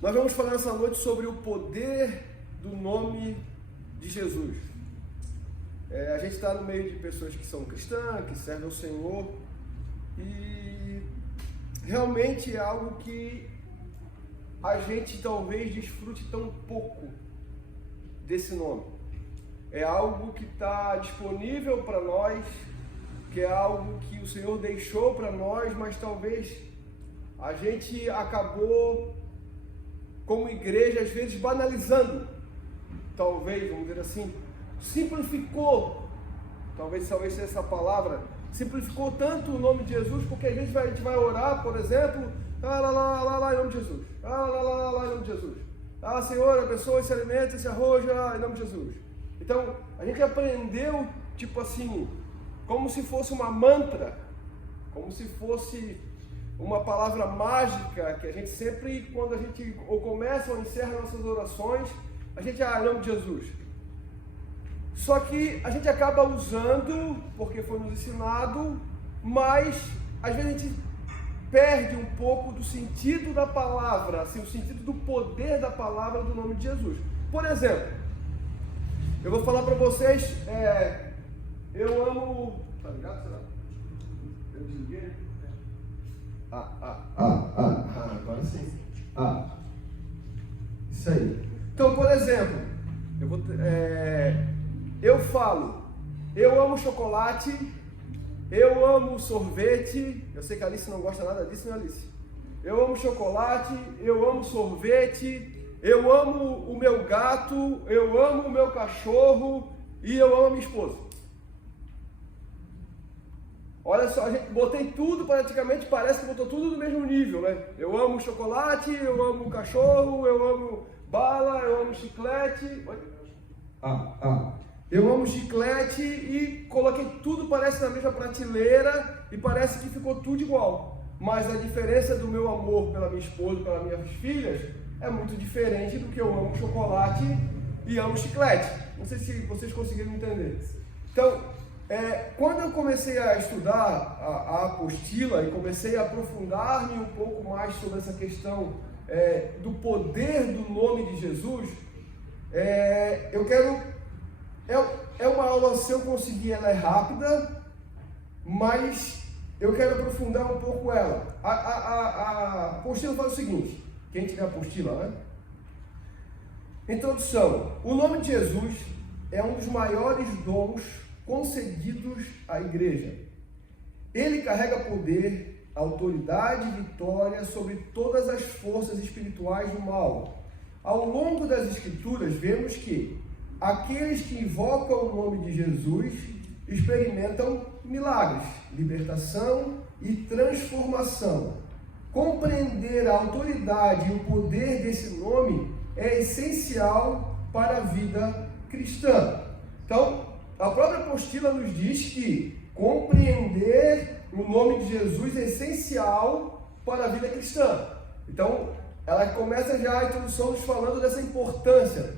Nós vamos falar essa noite sobre o poder do nome de Jesus. A gente está no meio de pessoas que são cristãs, que servem ao Senhor, e realmente é algo que a gente talvez desfrute tão pouco desse nome. É algo que está disponível para nós, que é algo que o Senhor deixou para nós, mas talvez a gente acabou, como igreja, às vezes banalizando, talvez, vamos dizer assim, simplificou, talvez seja essa palavra, simplificou tanto o nome de Jesus, porque às vezes a gente vai orar, por exemplo, lá, em nome de Jesus, lá, em nome de Jesus, Senhor, abençoe esse alimento, esse arroz, em nome de Jesus. Então, a gente aprendeu, tipo assim, como se fosse uma mantra, como se fosse uma palavra mágica, que a gente sempre, quando a gente ou começa ou encerra nossas orações, a gente, em nome de Jesus. Só que a gente acaba usando, porque foi nos ensinado, mas às vezes a gente perde um pouco do sentido da palavra, assim, o sentido do poder da palavra do nome de Jesus. Por exemplo, eu vou falar para vocês, eu amo... Tá ligado, será? Eu desliguei? Agora sim. Isso aí. Então, por exemplo, eu falo, eu amo chocolate, eu amo sorvete. Eu sei que a Alice não gosta nada disso, né, Alice? Eu amo chocolate, eu amo sorvete, eu amo o meu gato, eu amo o meu cachorro e eu amo a minha esposa. Olha só, a gente botei tudo, praticamente parece que botou tudo no mesmo nível, né? Eu amo chocolate, eu amo cachorro, eu amo bala, eu amo chiclete. Eu amo chiclete e coloquei tudo, parece na mesma prateleira e parece que ficou tudo igual. Mas a diferença do meu amor pela minha esposa, pelas minhas filhas, é muito diferente do que eu amo chocolate e amo chiclete. Não sei se vocês conseguiram entender. Então, quando eu comecei a estudar a apostila e comecei a aprofundar-me um pouco mais sobre essa questão do poder do nome de Jesus, eu quero... É uma aula, se eu conseguir, ela é rápida, mas eu quero aprofundar um pouco ela. A apostila faz o seguinte, quem tiver a apostila, né? Introdução. O nome de Jesus é um dos maiores dons concedidos à igreja. Ele carrega poder, autoridade e vitória sobre todas as forças espirituais do mal. Ao longo das Escrituras, vemos que aqueles que invocam o nome de Jesus experimentam milagres, libertação e transformação. Compreender a autoridade e o poder desse nome é essencial para a vida cristã. Então, a própria apostila nos diz que compreender o nome de Jesus é essencial para a vida cristã. Então, ela começa já a introdução nos falando dessa importância.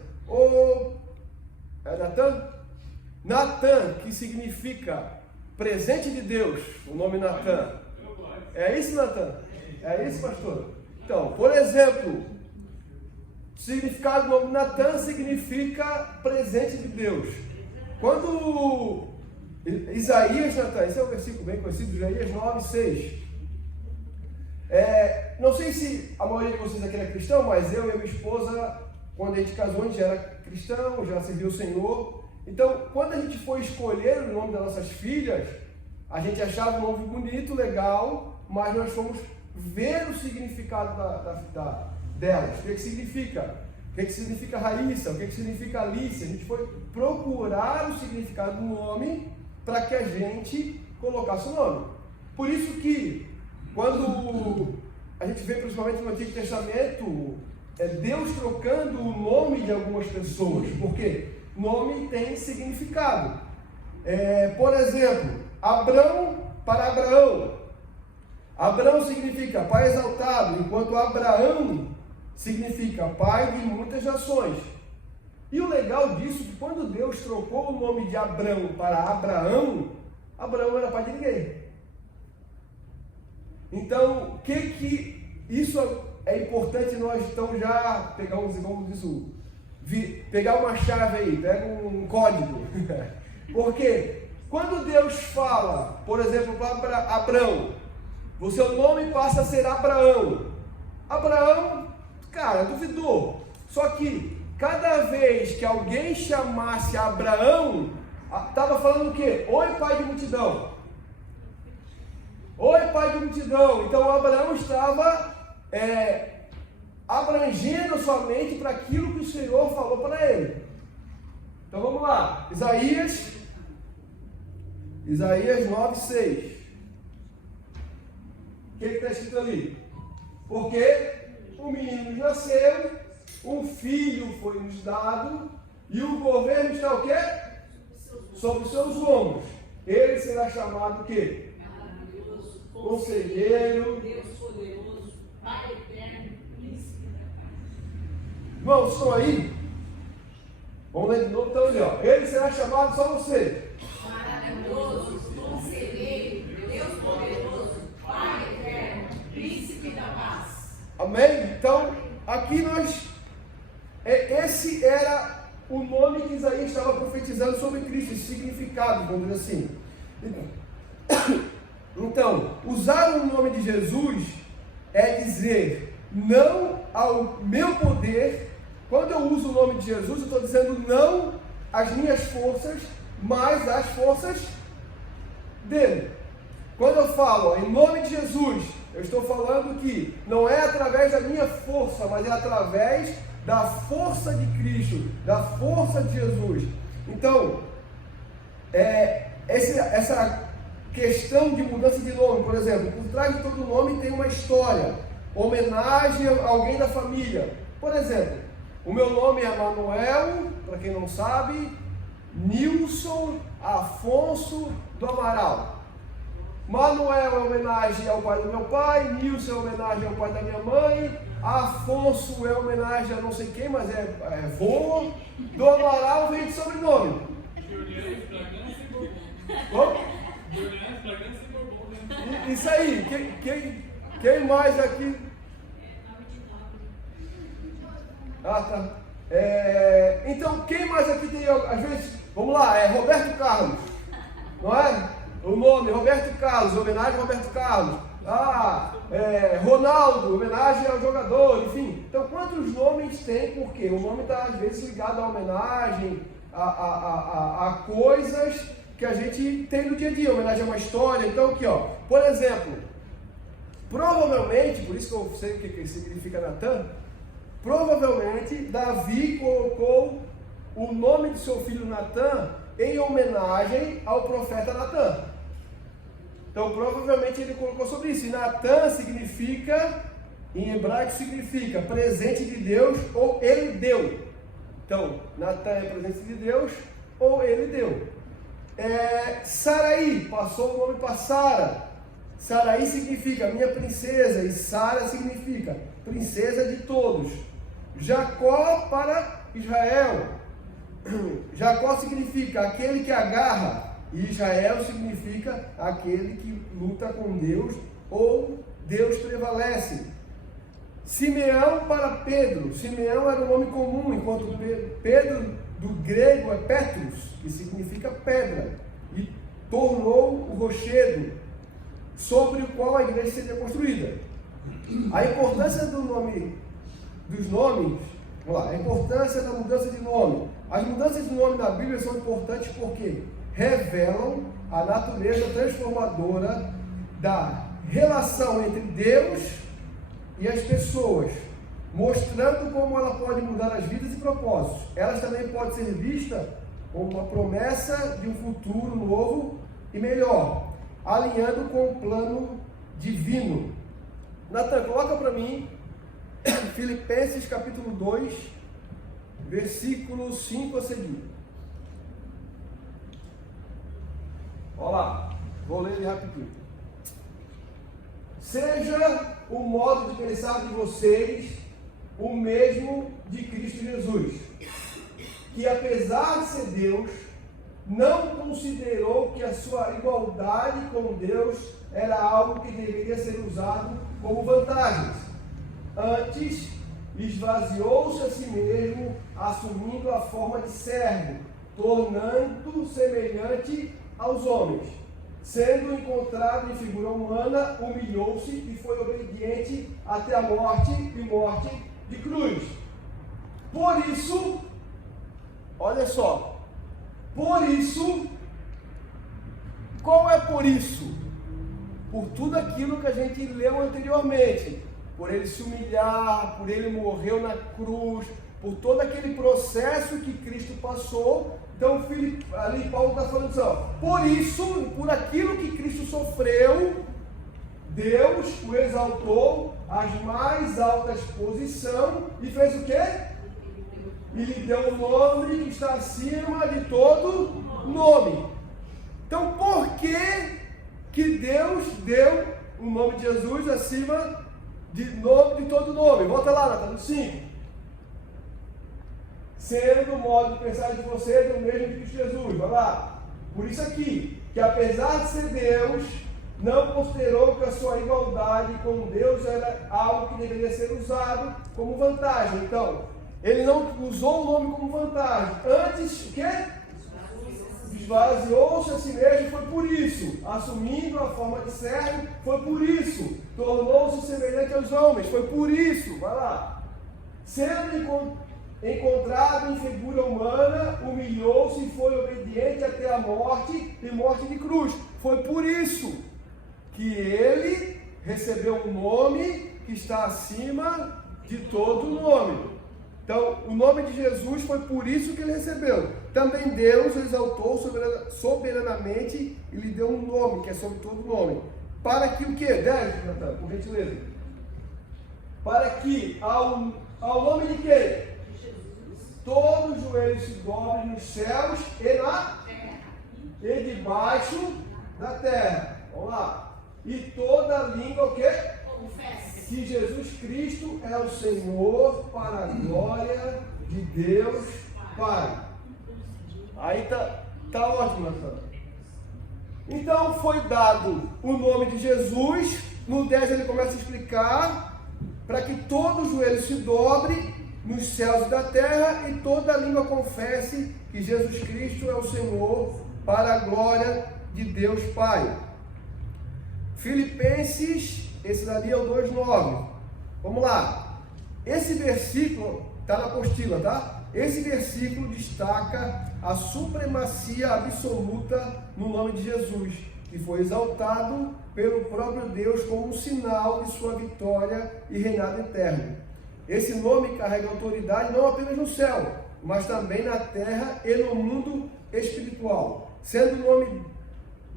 Natan? Natan, que significa presente de Deus, o nome Natan. É isso, Natan? É isso, pastor? Então, por exemplo, o significado do nome Natan significa presente de Deus. Quando Isaías, Natan, esse é um versículo bem conhecido, Isaías 9:6. Não sei se a maioria de vocês aqui é cristão, mas eu e a minha esposa, quando a gente casou, a gente era cristão, já serviu o Senhor. Então, quando a gente foi escolher o nome das nossas filhas, a gente achava um nome bonito, legal, mas nós fomos ver o significado delas. O que significa? O que significa Raíssa? O que significa Alice? A gente foi procurar o significado do nome para que a gente colocasse o nome. Por isso que, quando a gente vê principalmente no Antigo Testamento, Deus trocando o nome de algumas pessoas, porque nome tem significado. Por exemplo, Abrão para Abraão. Abrão significa pai exaltado, enquanto Abraão significa pai de muitas nações. E o legal disso é que quando Deus trocou o nome de Abrão para Abraão, Abraão era pai de ninguém. Então, o que isso é importante nós então já pegar pegar uma chave aí, pega um código. Porque quando Deus fala, por exemplo, para Abrão, o seu nome passa a ser Abraão. Abraão, cara, duvidou. Só que cada vez que alguém chamasse Abraão, estava falando o quê? Oi, pai de multidão. Oi, pai de multidão. Então Abraão estava abrangendo a sua mente para aquilo que o Senhor falou para ele. Então vamos lá. Isaías 9:6. O que está escrito ali? Porque um menino nos nasceu, um filho foi nos dado, e o governo está o quê? Sobre os seus ombros. Ele será chamado o quê? Maravilhoso, Conselheiro, Deus poderoso, Pai eterno, Príncipe da paz. Irmãos, estão aí? Vamos ler de novo, então ali, ó. Ele será chamado só você. Maravilhoso, Conselheiro, Deus poderoso, Pai eterno, Príncipe da paz. Amém? Então, aqui esse era o nome que Isaías estava profetizando sobre Cristo, esse significado, vamos dizer assim. Então, usar o nome de Jesus é dizer não ao meu poder. Quando eu uso o nome de Jesus, eu estou dizendo não às minhas forças, mas às forças dele. Quando eu falo em nome de Jesus, eu estou falando que não é através da minha força, mas é através da força de Cristo, da força de Jesus. Então, essa questão de mudança de nome, por exemplo, por trás de todo nome tem uma história, homenagem a alguém da família. Por exemplo, o meu nome é Manuel, para quem não sabe, Nilson Afonso do Amaral. Manuel é homenagem ao pai do meu pai, Nilson é homenagem ao pai da minha mãe, Afonso é homenagem a não sei quem, mas é vô. Do Amaral vem de sobrenome. Isso aí, quem mais aqui? Ah, tá. Então, quem mais aqui tem, às vezes, vamos lá, Roberto Carlos, não é? O nome, Roberto Carlos, homenagem a Roberto Carlos. Ronaldo, homenagem ao jogador, enfim. Então, quantos nomes tem? Por quê? O nome está, às vezes, ligado à homenagem, a coisas que a gente tem no dia a dia, homenagem a uma história. Então, aqui, ó, por exemplo, provavelmente, por isso que eu sei o que significa Natan, provavelmente Davi colocou o nome de seu filho Natan em homenagem ao profeta Natan. Então, provavelmente ele colocou sobre isso. E Natan significa, em hebraico significa presente de Deus ou ele deu. Então, Natan é presente de Deus ou ele deu. Saraí, passou o nome para Sara. Saraí significa minha princesa e Sara significa princesa de todos. Jacó para Israel. Jacó significa aquele que agarra. E Israel significa aquele que luta com Deus ou Deus prevalece. Simeão para Pedro. Simeão era um nome comum, enquanto Pedro do grego é Petrus, que significa pedra, e tornou o rochedo sobre o qual a igreja seria construída. A importância dos nomes, vamos lá, a importância da mudança de nome. As mudanças de nome na Bíblia são importantes porque revelam a natureza transformadora da relação entre Deus e as pessoas, mostrando como ela pode mudar as vidas e propósitos. Elas também podem ser vistas como uma promessa de um futuro novo e melhor, alinhando com o plano divino. Natan, coloca para mim Filipenses capítulo 2, versículo 5 a seguir. Olha lá, vou ler ele rapidinho. Seja o modo de pensar de vocês o mesmo de Cristo Jesus, que apesar de ser Deus, não considerou que a sua igualdade com Deus era algo que deveria ser usado como vantagens. Antes, esvaziou-se a si mesmo, assumindo a forma de servo, tornando semelhante aos homens. Sendo encontrado em figura humana, humilhou-se e foi obediente até a morte e morte de cruz. Por isso, olha só, por isso, qual é por isso? Por tudo aquilo que a gente leu anteriormente, por ele se humilhar, por ele morreu na cruz, por todo aquele processo que Cristo passou. Então, ali Paulo está falando assim, ó, por isso, por aquilo que Cristo sofreu, Deus o exaltou às mais altas posições e fez o quê? E lhe deu um nome que está acima de todo nome. Então, por que Deus deu o nome de Jesus acima de todo nome? Volta lá, Natália, 5. Sendo o modo de pensar de vocês o mesmo de Cristo Jesus. Vai lá. Por isso aqui, que apesar de ser Deus, não considerou que a sua igualdade com Deus era algo que deveria ser usado como vantagem. Então, ele não usou o nome como vantagem. Antes, o quê? Esvaziou-se a si mesmo, foi por isso. Assumindo a forma de servo, foi por isso. Tornou-se semelhante aos homens, foi por isso. Vai lá. Sendo encontrado em figura humana, humilhou-se e foi obediente até a morte e morte de cruz. Foi por isso que ele recebeu um nome que está acima de todo nome. Então, o nome de Jesus foi por isso que ele recebeu. Também Deus o exaltou soberanamente e lhe deu um nome, que é sobre todo nome. Para que o quê? 10, Natan, por gentileza. Para que ao nome de quem? Todo o joelho se dobre nos céus e debaixo da terra. Vamos lá. E toda língua o quê? Que Jesus Cristo é o Senhor, para a glória de Deus Pai. Aí tá ótimo, Natália. Então foi dado o nome de Jesus. No 10 ele começa a explicar para que todo o joelho se dobre nos céus e da terra e toda língua confesse que Jesus Cristo é o Senhor, para a glória de Deus Pai. Filipenses, esse dali é o 2:9. Vamos lá. Esse versículo está na apostila, tá? Esse versículo destaca a supremacia absoluta no nome de Jesus, que foi exaltado pelo próprio Deus como um sinal de sua vitória e reinado eterno. Esse nome carrega autoridade não apenas no céu, mas também na terra e no mundo espiritual, sendo o nome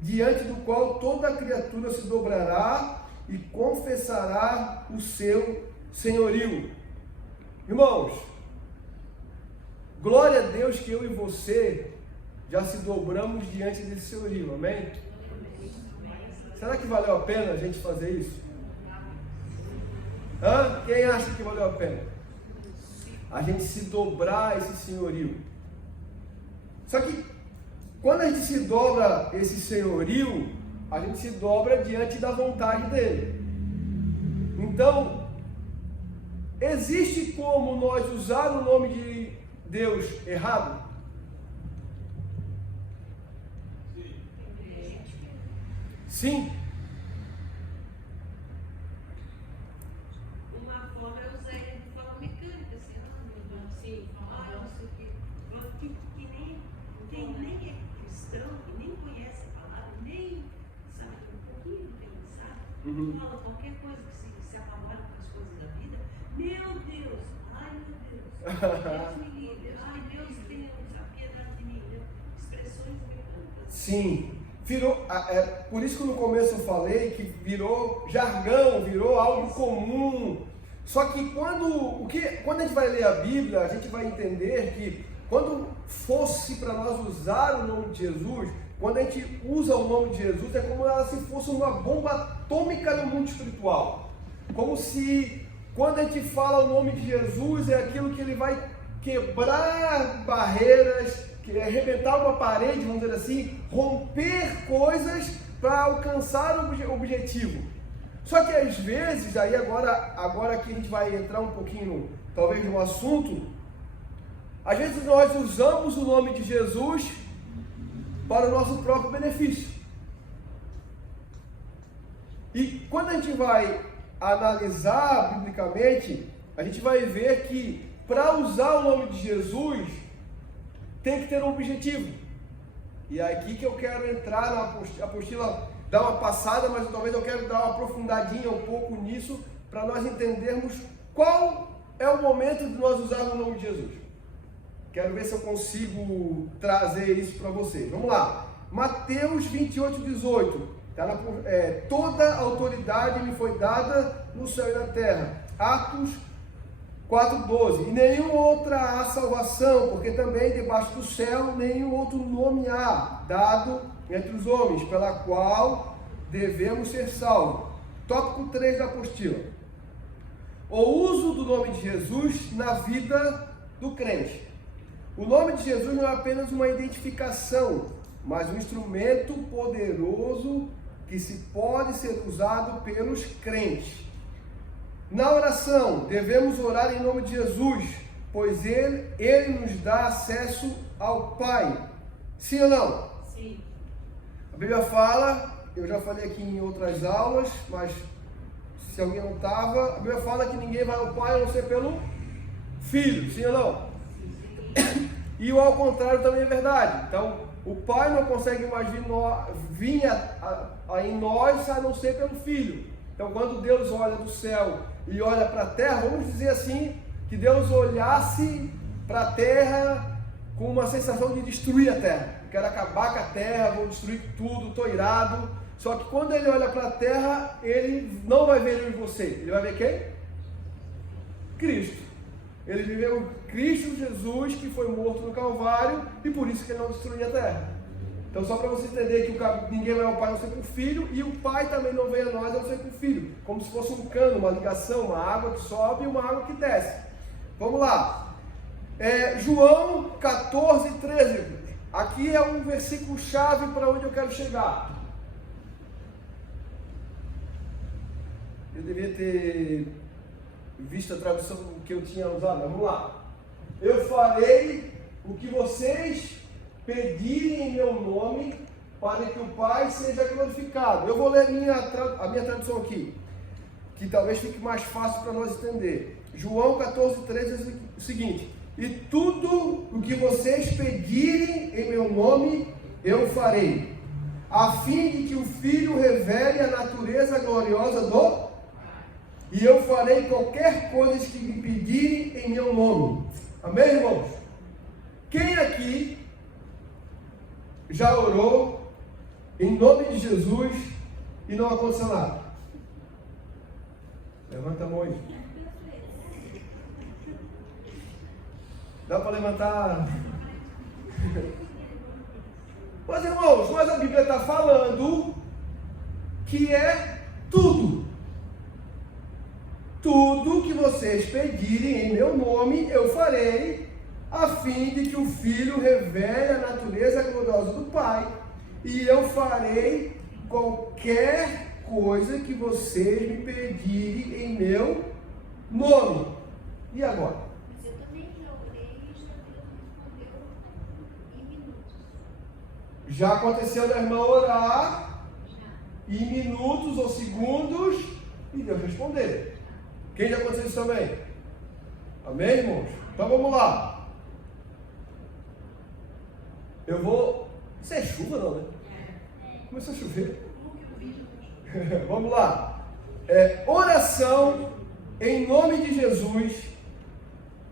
diante do qual toda criatura se dobrará e confessará o seu senhorio. Irmãos, glória a Deus que eu e você já se dobramos diante desse senhorio, amém? Será que valeu a pena a gente fazer isso? Quem acha que valeu a pena? A gente se dobrar a esse senhorio. Só que quando a gente se dobra esse senhorio, a gente se dobra diante da vontade dele. Então, existe como nós usar o nome de Deus errado? Sim. Uma forma eu usei de forma mecânica, assim, não sei o que nem é cristão, que nem conhece a palavra, nem sabe um pouquinho do que ele sabe, fala qualquer coisa que se apavora com as coisas da vida. Meu Deus, ai meu Deus, Deus me livre, ai Deus tem a piedade de mim, expressões mecânicas. Sim. Por isso que no começo eu falei que virou jargão, virou algo comum. Só que quando a gente vai ler a Bíblia, a gente vai entender que quando fosse para nós usar o nome de Jesus, quando a gente usa o nome de Jesus, é como se fosse uma bomba atômica no mundo espiritual. Como se quando a gente fala o nome de Jesus, é aquilo que ele vai quebrar barreiras, arrebentar uma parede, vamos dizer assim, romper coisas para alcançar o objetivo. Só que às vezes, aí agora que a gente vai entrar um pouquinho, talvez no assunto, às vezes nós usamos o nome de Jesus para o nosso próprio benefício. E quando a gente vai analisar biblicamente, a gente vai ver que para usar o nome de Jesus tem que ter um objetivo. E é aqui que eu quero entrar na apostila, dar uma passada, mas talvez eu quero dar uma aprofundadinha um pouco nisso, para nós entendermos qual é o momento de nós usarmos o nome de Jesus. Quero ver se eu consigo trazer isso para vocês. Vamos lá. Mateus 28:18. Toda autoridade me foi dada no céu e na terra. Atos 4:12. E nenhuma outra há salvação, porque também debaixo do céu nenhum outro nome há dado entre os homens, pela qual devemos ser salvos. Tópico 3 da apostila. O uso do nome de Jesus na vida do crente. O nome de Jesus não é apenas uma identificação, mas um instrumento poderoso que pode ser usado pelos crentes. Na oração, devemos orar em nome de Jesus, pois Ele nos dá acesso ao Pai. Sim ou não? Sim. A Bíblia fala, eu já falei aqui em outras aulas, mas se alguém não estava, a Bíblia fala que ninguém vai ao Pai a não ser pelo Filho. Sim ou não? Sim. E o ao contrário também é verdade. Então, o Pai não consegue mais vir em nós a não ser pelo Filho. Então, quando Deus olha do céu e olha para a terra, vamos dizer assim, que Deus olhasse para a terra com uma sensação de destruir a terra. Quero acabar com a terra, vou destruir tudo, estou irado. Só que quando ele olha para a terra, ele não vai ver eu e você. Ele vai ver quem? Cristo. Ele viveu Cristo Jesus, que foi morto no Calvário, e por isso que ele não destruiu a terra. Então, só para você entender que ninguém vai ao Pai a não ser por Filho, e o Pai também não vem a nós a não ser por Filho. Como se fosse um cano, uma ligação, uma água que sobe e uma água que desce. Vamos lá. João 14:13. Aqui é um versículo chave para onde eu quero chegar. Eu devia ter visto a tradução que eu tinha usado. Vamos lá. Eu farei o que vocês pedirem em meu nome, para que o Pai seja glorificado. Eu vou ler a minha tradução aqui, que talvez fique mais fácil para nós entender. João 14:13 diz o seguinte: e tudo o que vocês pedirem em meu nome, eu farei, a fim de que o Filho revele a natureza gloriosa do... E eu farei qualquer coisa que me pedirem em meu nome. Amém, irmãos? Quem aqui já orou em nome de Jesus e não aconteceu nada? Levanta a mão aí. Dá para levantar? Mas, irmãos, mas a Bíblia está falando que é tudo. Tudo que vocês pedirem em meu nome, eu farei, a fim de que o Filho revele a natureza gloriosa do Pai, e eu farei qualquer coisa que vocês me pedirem em meu nome. E agora? Mas eu também já orei e já Deus respondeu em minutos. Já aconteceu da irmã orar em minutos ou segundos e Deus responder. Quem já aconteceu isso também? Amém, irmãos? Então vamos lá. Eu vou... Isso é chuva não, né? Começou a chover. Vamos lá. Oração em nome de Jesus.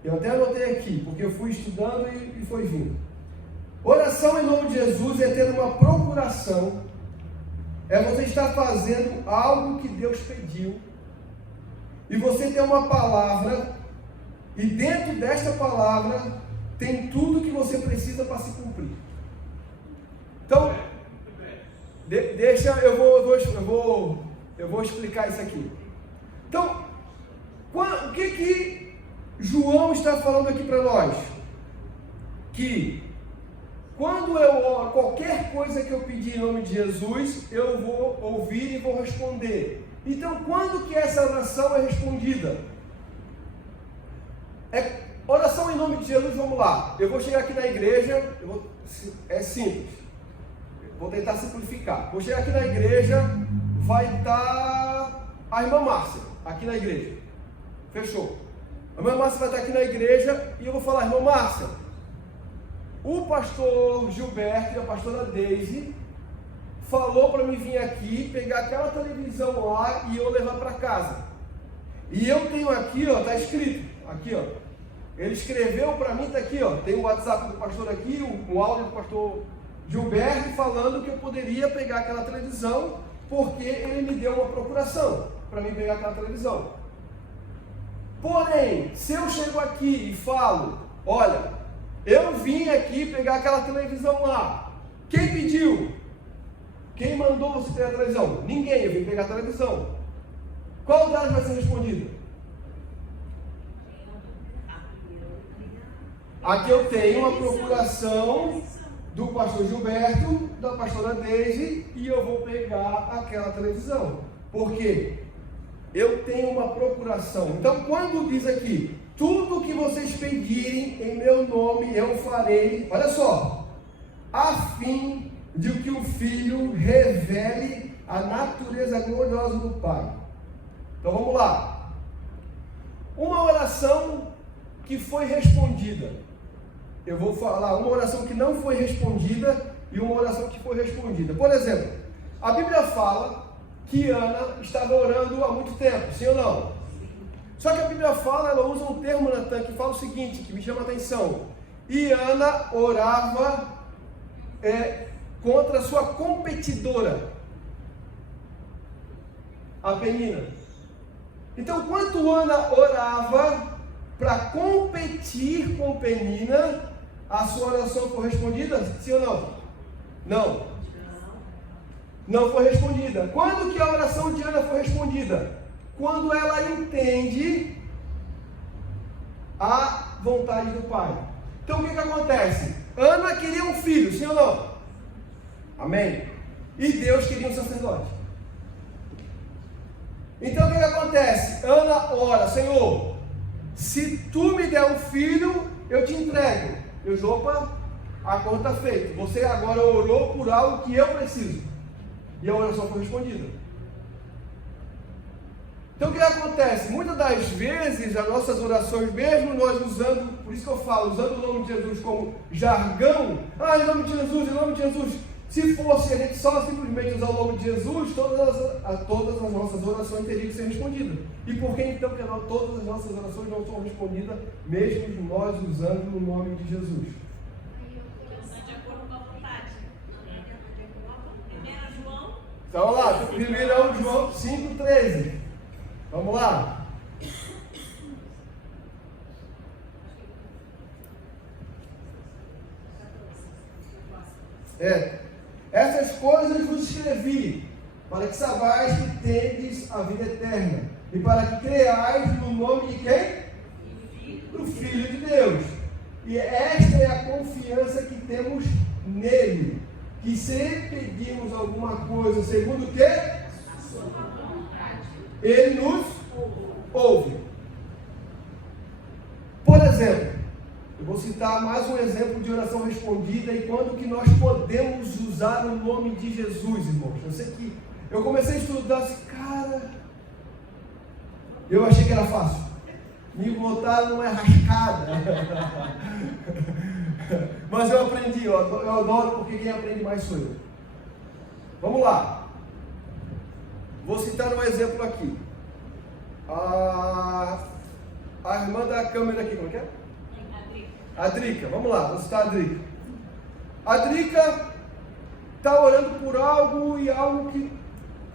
Eu até anotei aqui, porque eu fui estudando e foi vindo. Oração em nome de Jesus é ter uma procuração. É você estar fazendo algo que Deus pediu. E você tem uma palavra, e dentro desta palavra tem tudo que você precisa para se cumprir. Então, eu vou explicar isso aqui. Então, o que João está falando aqui para nós? Que quando eu oro, qualquer coisa que eu pedir em nome de Jesus, eu vou ouvir e vou responder. Então, quando que essa oração é respondida? Oração em nome de Jesus, vamos lá. Eu vou chegar aqui na igreja, é simples. Vou tentar simplificar. Vou chegar aqui na igreja, vai estar a irmã Márcia, aqui na igreja. Fechou. A irmã Márcia vai estar aqui na igreja e eu vou falar, irmã Márcia, o pastor Gilberto e a pastora Deise falou para mim vir aqui, pegar aquela televisão lá e eu levar para casa. E eu tenho aqui, ó, tá escrito, aqui, ó. Ele escreveu para mim, tá aqui, ó. Tem o WhatsApp do pastor aqui, o áudio do pastor Gilberto falando que eu poderia pegar aquela televisão, porque ele me deu uma procuração para mim pegar aquela televisão. Porém, se eu chego aqui e falo, olha, eu vim aqui pegar aquela televisão lá. Quem pediu? Quem mandou você pegar a televisão? Ninguém, eu vim pegar a televisão. Qual delas vai ser respondida? Aqui eu tenho uma procuração do pastor Gilberto, da pastora Deise, e eu vou pegar aquela televisão. Por quê? Eu tenho uma procuração. Então, quando diz aqui, tudo que vocês pedirem em meu nome eu farei, olha só, a fim de que o Filho revele a natureza gloriosa do Pai. Então vamos lá. Uma oração que foi respondida. Eu vou falar uma oração que não foi respondida e uma oração que foi respondida. Por exemplo, a Bíblia fala que Ana estava orando há muito tempo, sim ou não? Só que a Bíblia fala, ela usa um termo, Natan, que fala o seguinte, que me chama a atenção. E Ana orava contra a sua competidora, a Penina. Então, quando Ana orava para competir com Penina, a sua oração foi respondida? Sim ou não? Não. Não foi respondida. Quando que a oração de Ana foi respondida? Quando ela entende a vontade do Pai. Então o que acontece? Ana queria um filho, sim ou não? Amém? E Deus queria um sacerdote. Então o que acontece? Ana ora, Senhor, se tu me der um filho, eu te entrego. Eu opa, a conta está feita. Você agora orou por algo que eu preciso. E a oração foi respondida. Então o que acontece? Muitas das vezes as nossas orações, mesmo nós usando, por isso que eu falo, usando o nome de Jesus como jargão, em nome de Jesus, em nome de Jesus. Se fosse a gente só simplesmente usar o nome de Jesus, todas as nossas orações teriam que ser respondidas. E por que então que todas as nossas orações não são respondidas, mesmo nós usando o nome de Jesus? De acordo com a vontade. João. Então vamos lá, 1 João 5,13. Vamos lá. Essas coisas vos escrevi, para que saibais que tendes a vida eterna, e para que creais no nome de quem? Do Filho de Deus. E esta é a confiança que temos nele, que se pedimos alguma coisa segundo o quê? Ele nos ouve. Por exemplo, eu vou citar mais um exemplo de oração respondida e quando que nós podemos usar o nome de Jesus, irmãos. Eu sei que eu comecei a estudar assim, cara, eu achei que era fácil. Me botaram numa rascada. Mas eu aprendi, eu adoro porque quem aprende mais sou eu. Vamos lá. Vou citar um exemplo aqui. A irmã da câmera aqui, como é que é? A Drica, vamos lá, vou citar a Drica. A Drica está orando por algo e algo que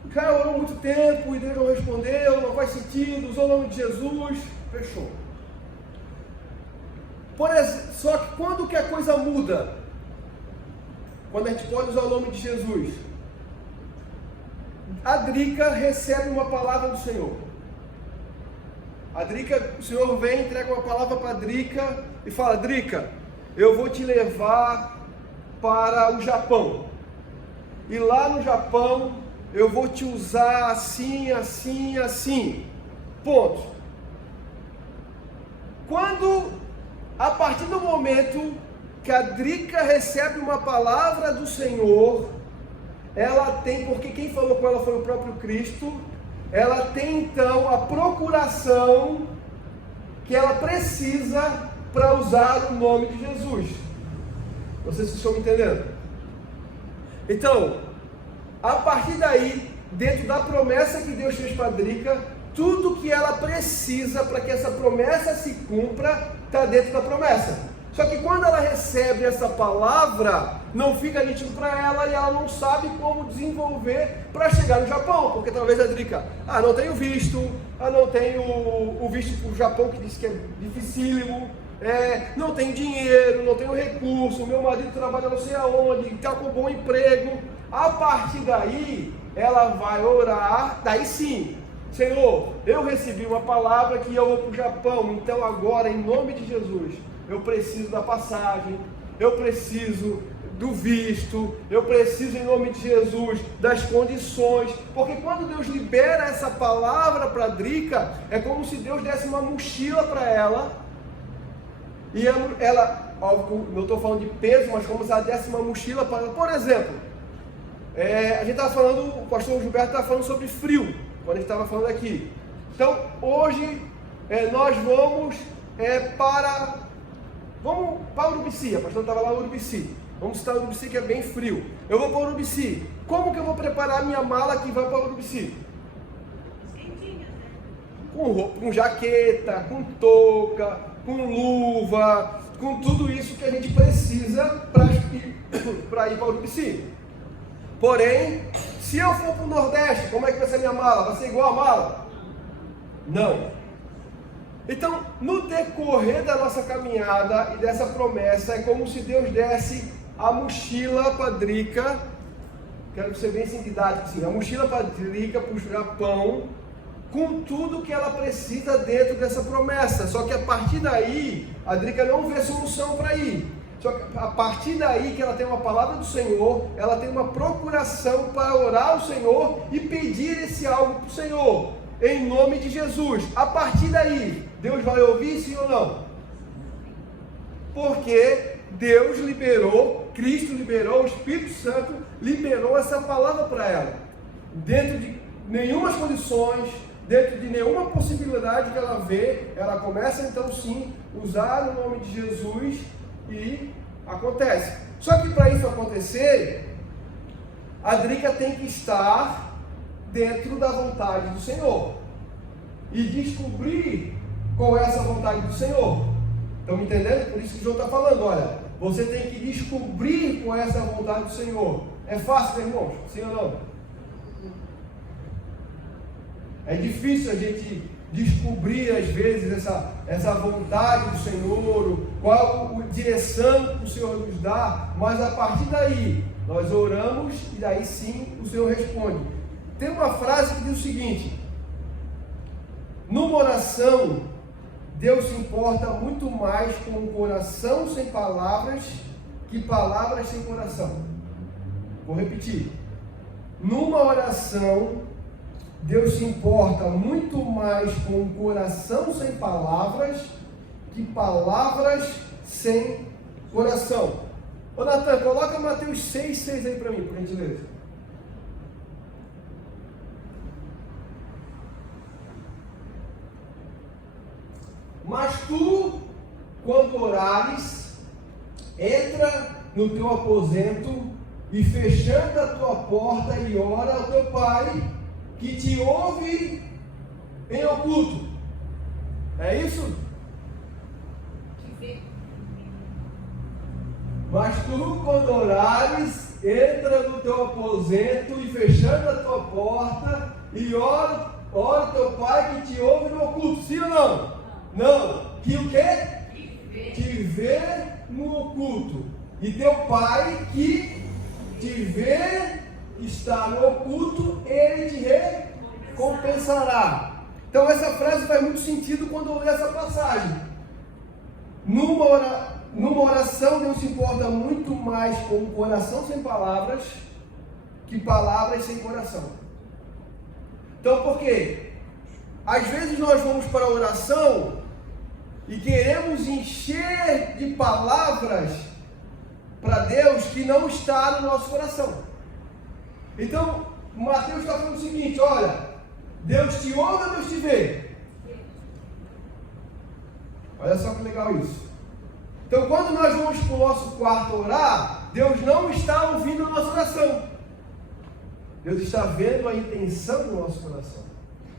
o cara orou muito tempo e Deus não respondeu, não faz sentido, usou o nome de Jesus, fechou. Só que quando que a coisa muda? Quando a gente pode usar o nome de Jesus. A Drica recebe uma palavra do Senhor. A Drica, o Senhor vem, entrega uma palavra para a Drica e fala, Drica, eu vou te levar para o Japão. E lá no Japão, eu vou te usar assim, assim, assim. Ponto. Quando, a partir do momento que a Drica recebe uma palavra do Senhor, ela tem, porque quem falou com ela foi o próprio Cristo, ela tem então a procuração que ela precisa para usar o nome de Jesus. Vocês estão me entendendo? Então, a partir daí, dentro da promessa que Deus fez para a Drica, tudo que ela precisa para que essa promessa se cumpra, está dentro da promessa. Só que quando ela recebe essa palavra, não fica nítido para ela e ela não sabe como desenvolver para chegar no Japão, porque talvez a Drica, não tenho visto, não tenho o visto para o Japão que diz que é dificílimo, não tenho dinheiro, não tenho recurso, meu marido trabalha não sei aonde, está com um bom emprego. A partir daí, ela vai orar, daí sim, Senhor, eu recebi uma palavra que eu vou para o Japão, então agora, em nome de Jesus, eu preciso da passagem, eu preciso do visto, eu preciso, em nome de Jesus, das condições, porque quando Deus libera essa palavra para a Drica, é como se Deus desse uma mochila para ela, e ela, óbvio, não estou falando de peso, mas como se ela desse uma mochila para ela. Por exemplo, a gente estava falando, o pastor Gilberto estava falando sobre frio, quando a gente estava falando aqui. Então, hoje, nós vamos para Urubici, a pastora estava lá em Urubici. Vamos citar Urubici, que é bem frio. Eu vou para Urubici. Como que eu vou preparar a minha mala que vai para Urubici? Com jaqueta, com touca, com luva, com tudo isso que a gente precisa para ir para Urubici. Porém, se eu for para o Nordeste, como é que vai ser a minha mala? Vai ser igual a mala? Não. Então, no decorrer da nossa caminhada e dessa promessa, é como se Deus desse a mochila para a Drica, quero ser bem didático, assim, a mochila para a Drica, para o Japão, com tudo que ela precisa dentro dessa promessa. Só que a partir daí, a Drica não vê solução para ir. Só que a partir daí que ela tem uma palavra do Senhor, ela tem uma procuração para orar ao Senhor e pedir esse algo para o Senhor, em nome de Jesus. A partir daí, Deus vai ouvir, sim ou não? Porque Deus liberou, Cristo liberou, o Espírito Santo liberou essa palavra para ela, dentro de nenhuma condições, dentro de nenhuma possibilidade que ela vê, ela começa então sim usar o nome de Jesus e acontece. Só que para isso acontecer, a Drica tem que estar dentro da vontade do Senhor e descobrir qual é essa vontade do Senhor. Estão me entendendo? Por isso que o João está falando, olha, você tem que descobrir qual é essa vontade do Senhor. É fácil, irmãos? Sim ou não? É difícil a gente descobrir às vezes essa vontade do Senhor, qual a direção que o Senhor nos dá, mas a partir daí nós oramos e daí sim o Senhor responde. Tem uma frase que diz o seguinte: numa oração, Deus se importa muito mais com um coração sem palavras que palavras sem coração. Vou repetir. Numa oração, Deus se importa muito mais com um coração sem palavras que palavras sem coração. Ô Natan, coloca Mateus 6,6 aí para mim, por gentileza. Mas tu, quando orares, entra no teu aposento e fechando a tua porta e ora ao teu Pai, que te ouve em oculto. É isso? Mas tu, quando orares, entra no teu aposento e fechando a tua porta e ora ao teu Pai que te ouve no oculto. Sim ou não? Não. Que o quê? Te vê no oculto. E teu Pai que te vê, está no oculto, ele te recompensará. Então essa frase faz muito sentido quando eu leio essa passagem. Numa oração, Deus se importa muito mais com um coração sem palavras que palavras sem coração. Então, por quê? Às vezes nós vamos para a oração e queremos encher de palavras para Deus que não está no nosso coração. Então, Mateus está falando o seguinte: olha, Deus te ouve ou Deus te vê? Olha só que legal isso. Então, quando nós vamos para o nosso quarto orar, Deus não está ouvindo a nossa oração. Deus está vendo a intenção do nosso coração.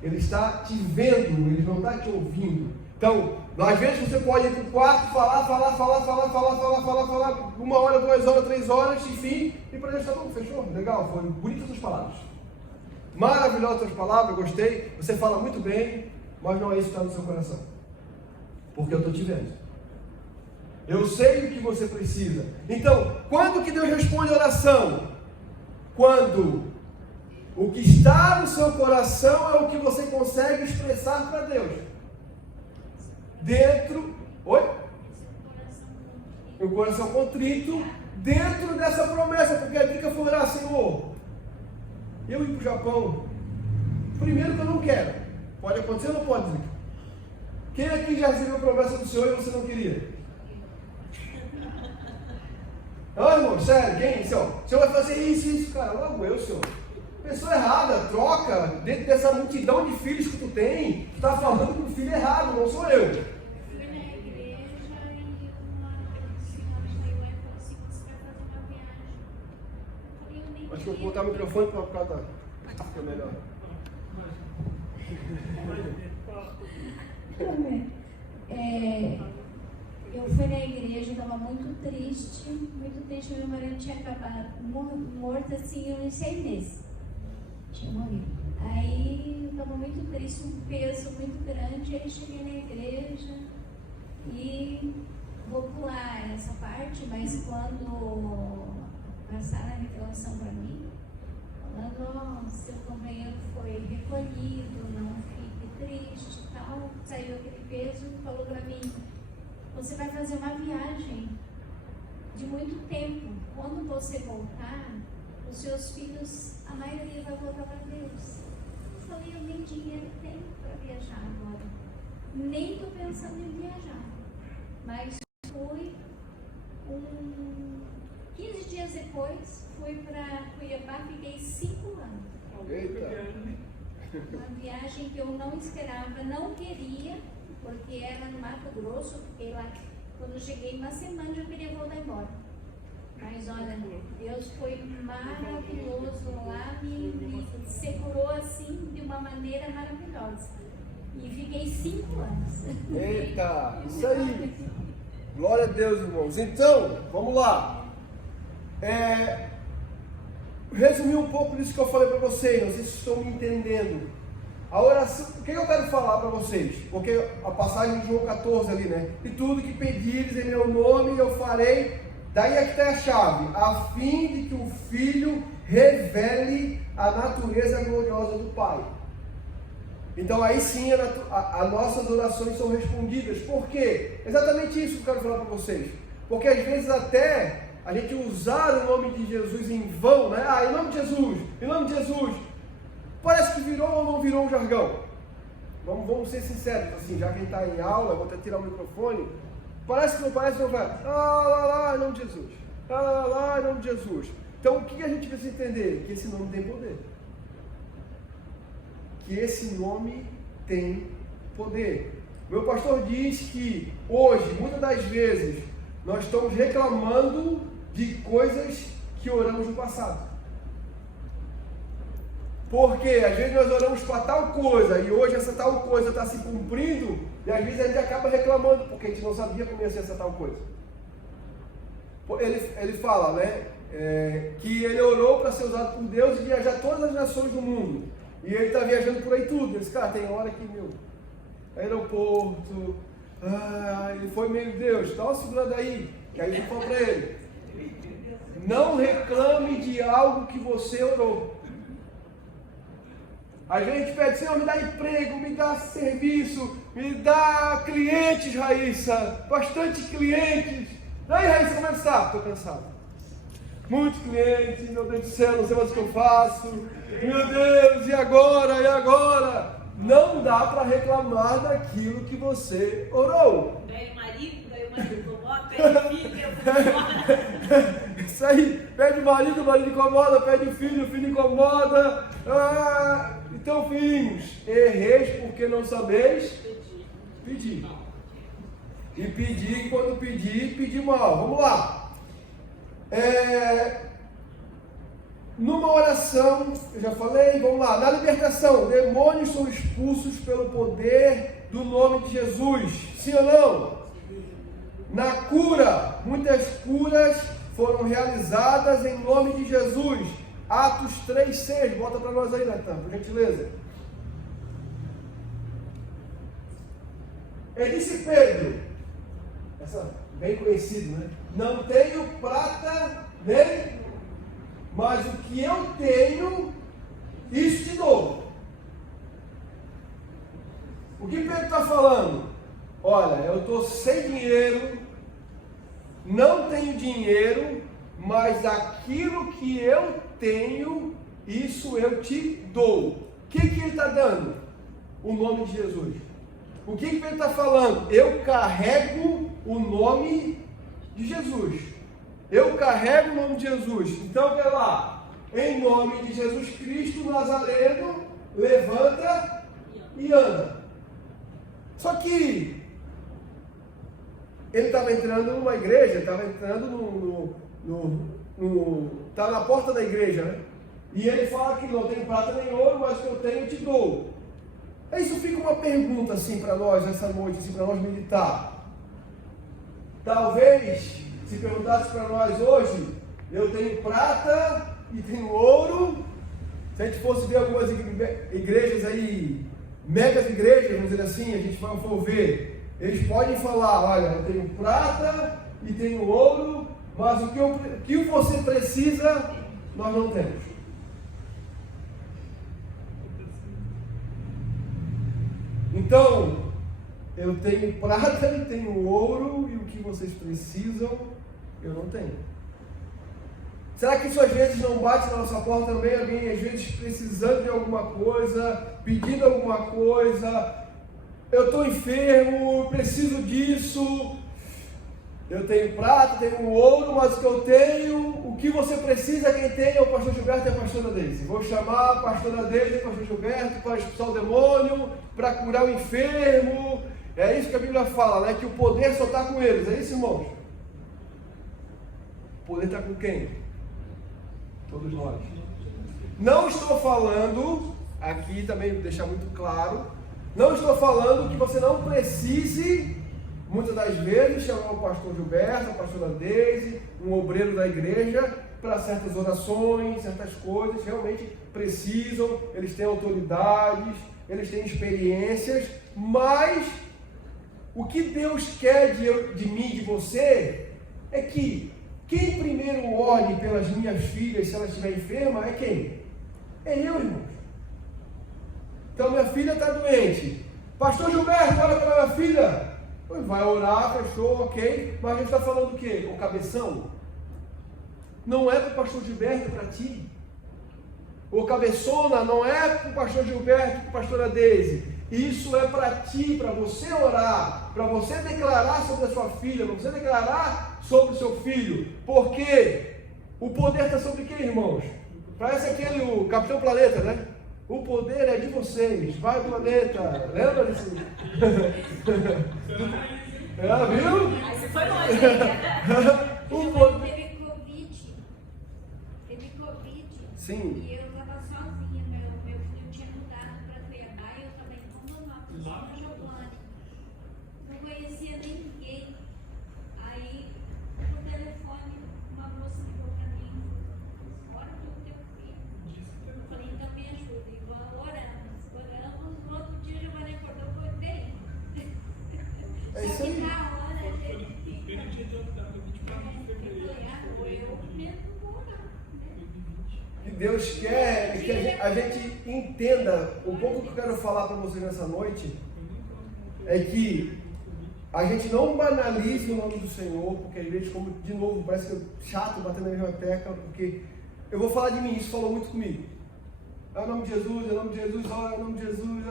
Ele está te vendo, Ele não está te ouvindo. Então, às vezes você pode ir para o quarto, falar, 1 hora, 2 horas, 3 horas, enfim, e para Deus está bom, fechou, legal, foram bonitas as palavras. Maravilhosas as palavras, gostei, você fala muito bem, mas não é isso que está no seu coração. Porque eu estou te vendo. Eu sei o que você precisa. Então, quando que Deus responde a oração? Quando o que está no seu coração é o que você consegue expressar para Deus. Dentro, o coração contrito, dentro dessa promessa, porque a dica foi orar: Senhor, eu ir para o Japão, primeiro que eu não quero, pode acontecer ou não pode, Zica? Quem aqui já recebeu a promessa do Senhor e você não queria? Não, irmão, sério, quem? Senhor, o Senhor vai fazer isso, cara, logo eu, Senhor. Pessoa errada, troca, dentro dessa multidão de filhos que tu tem, tu está falando com o filho errado, não sou eu. Fui na igreja e uma senhora chegou e falou assim: você vai fazer uma viagem. Eu falei: eu nem Acho que eu vou botar o microfone para ficar fica melhor. Eu fui na igreja, estava muito triste. Meu marido tinha acabado morto assim uns 6 meses. Tinha morrido. Aí eu estava muito triste, um peso muito grande. Aí cheguei na igreja e vou pular essa parte, mas quando passaram a revelação para mim, falando: oh, seu companheiro foi recolhido, não fique triste e tal, saiu aquele peso e falou para mim: você vai fazer uma viagem de muito tempo. Quando você voltar, os seus filhos, a maioria vai voltar para Deus. Eu falei: eu nem dinheiro tenho para viajar agora. Nem estou pensando em viajar. Mas fui, 15 dias depois, fui para Cuiabá, fiquei 5 anos. Eita! Uma viagem que eu não esperava, não queria, porque era no Mato Grosso. Fiquei lá, quando eu cheguei uma semana já queria voltar embora. Mas olha, Deus foi maravilhoso lá, me segurou assim de uma maneira maravilhosa. E fiquei 5 anos. Eita, isso aí. Glória a Deus, irmãos. Então, vamos lá. Resumir um pouco disso que eu falei para vocês, não sei se estão me entendendo. A oração, o que eu quero falar para vocês? Porque a passagem de João 14 ali, né? E tudo que pedires em meu nome eu farei. Daí é que está a chave, a fim de que o Filho revele a natureza gloriosa do Pai. Então aí sim as nossas orações são respondidas. Por quê? Exatamente isso que eu quero falar para vocês. Porque às vezes até a gente usar o nome de Jesus em vão, né? Em nome de Jesus, em nome de Jesus. Parece que virou ou não virou um jargão. Vamos ser sinceros, assim, já que a gente está em aula, eu vou até tirar o microfone. Parece que não parece, não vai. Lá, em nome de Jesus. Lá, em nome de Jesus. Então o que a gente precisa entender? Que esse nome tem poder. Que esse nome tem poder. Meu pastor diz que hoje, muitas das vezes, nós estamos reclamando de coisas que oramos no passado. Porque às vezes nós oramos para tal coisa e hoje essa tal coisa está se cumprindo e às vezes a gente acaba reclamando porque a gente não sabia como ia ser essa tal coisa. Ele fala, né, que ele orou para ser usado por Deus e viajar todas as nações do mundo. E ele está viajando por aí tudo. Ele disse: cara, tem hora que, aeroporto, ele foi meio Deus, dá uma segurada aí. E aí ele falou para ele: não reclame de algo que você orou. Às vezes a gente pede: Senhor, me dá emprego, me dá serviço, me dá clientes, Raíssa, bastante clientes. Daí, Raíssa, como é que está? Estou cansado. Muitos clientes, meu Deus do céu, não sei mais o que eu faço. Meu Deus, e agora? E agora? Não dá para reclamar daquilo que você orou. Ganha marido incomoda, pede filho, incomoda. Isso aí, pede marido incomoda, pede filho incomoda. Então, filhos, erreis porque não sabeis pedir. E pedir, quando pedir mal. Vamos lá. Numa oração, eu já falei, vamos lá. Na libertação, demônios são expulsos pelo poder do nome de Jesus. Sim ou não? Na cura, muitas curas foram realizadas em nome de Jesus. Atos 3:6, bota para nós aí, Natan, por gentileza. Ele disse Pedro, essa bem conhecido, né? Não tenho prata nem, mas o que eu tenho, isso te dou. O que Pedro está falando? Olha, eu estou sem dinheiro, não tenho dinheiro, mas aquilo que eu tenho, isso eu te dou. O que ele está dando? O nome de Jesus. O que Pedro está falando? Eu carrego o nome de Jesus. Eu carrego o nome de Jesus. Então, vê lá. Em nome de Jesus Cristo Nazareno, levanta e anda. Só que ele estava entrando numa igreja, estava entrando estava na porta da igreja, né? E ele fala que não tem prata nem ouro, mas o que eu tenho eu te dou. Isso fica uma pergunta assim para nós nessa noite, assim, para nós meditar. Talvez, se perguntasse para nós hoje, eu tenho prata e tenho ouro. Se a gente fosse ver algumas igrejas aí, megas igrejas, vamos dizer assim, a gente for ver, eles podem falar, olha, eu tenho prata e tenho ouro, mas o que você precisa, nós não temos. Então, eu tenho prata e tenho ouro, e o que vocês precisam, eu não tenho. Será que isso às vezes não bate na nossa porta também? Alguém às vezes precisando de alguma coisa, pedindo alguma coisa, eu estou enfermo, preciso disso, eu tenho prata, tenho ouro, mas o que eu tenho, o que você precisa, quem tem é o pastor Gilberto e a pastora Deise. Vou chamar a pastora Deise e o pastor Gilberto para expulsar o demônio, para curar o enfermo. É isso que a Bíblia fala, né? Que o poder só está com eles, é isso, irmãos? O poder está com quem? Todos nós. Não estou falando, aqui também deixar muito claro, não estou falando que você não precise, muitas das vezes, chamar o pastor Gilberto, a pastora Deise, um obreiro da igreja, para certas orações, certas coisas, realmente precisam, eles têm autoridades, eles têm experiências, mas o que Deus quer de mim, de você, é que quem primeiro olhe pelas minhas filhas, se ela estiver enferma, é quem? É eu, irmãos. Então, minha filha está doente. Pastor Gilberto, olha para minha filha. Vai orar, fechou, ok. Mas a gente está falando do quê? O cabeção? Não é para o pastor Gilberto, é para ti. O cabeçona não é para o pastor Gilberto, para a pastora Deise. Isso é para ti, para você orar, para você declarar sobre a sua filha, para você declarar sobre o seu filho. Porque o poder está sobre quem, irmãos? Parece aquele, o Capitão Planeta, né? O poder é de vocês. Vai, planeta. Lembra disso? Viu? Aí foi longe. O poder... Teve Covid. Sim. E eu estava sozinha, meu filho tinha mudado para Cuiabá e eu estava em Rondonópolis, lá na Giovanni. Não conhecia nem ninguém. Aí, no telefone, uma moça ligou para mim, ora do teu filho. Eu falei, então me ajuda. E oramos. No outro dia, Giovanni acordou e foi bem. É isso aí. Na hora, a gente eu mesmo vou orar. que Deus quer que a gente entenda um pouco. O que eu quero falar para vocês nessa noite é que a gente não banalize o nome do Senhor, porque às vezes, como de novo, parece que eu chato batendo na mesma tecla, porque eu vou falar de mim, isso falou muito comigo. É o nome de Jesus, é o nome de Jesus, é o nome de Jesus.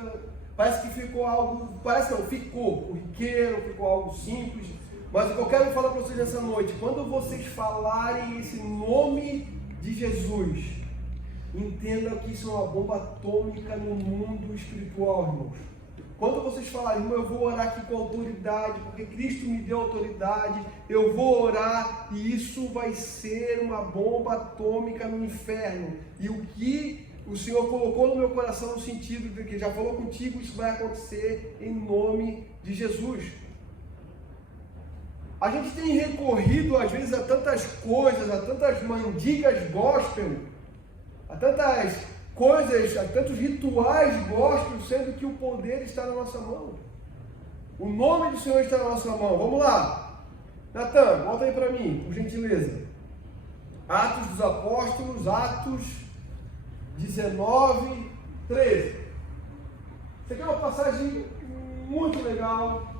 Parece que ficou algo, parece não, ficou corriqueiro, ficou algo simples. Mas o que eu quero falar para vocês nessa noite, quando vocês falarem esse nome de Jesus, entendam que isso é uma bomba atômica no mundo espiritual, irmãos. Quando vocês falarem, irmão, eu vou orar aqui com autoridade, porque Cristo me deu autoridade, eu vou orar e isso vai ser uma bomba atômica no inferno. E o que o Senhor colocou no meu coração no sentido de que já falou contigo, isso vai acontecer em nome de Jesus. A gente tem recorrido às vezes a tantas coisas, a tantas mandigas gospel, a tantas coisas, a tantos rituais gospel, sendo que o poder está na nossa mão. O nome do Senhor está na nossa mão. Vamos lá. Natan, volta aí para mim, por gentileza. Atos dos Apóstolos, Atos 19, 13. Isso aqui é uma passagem muito legal.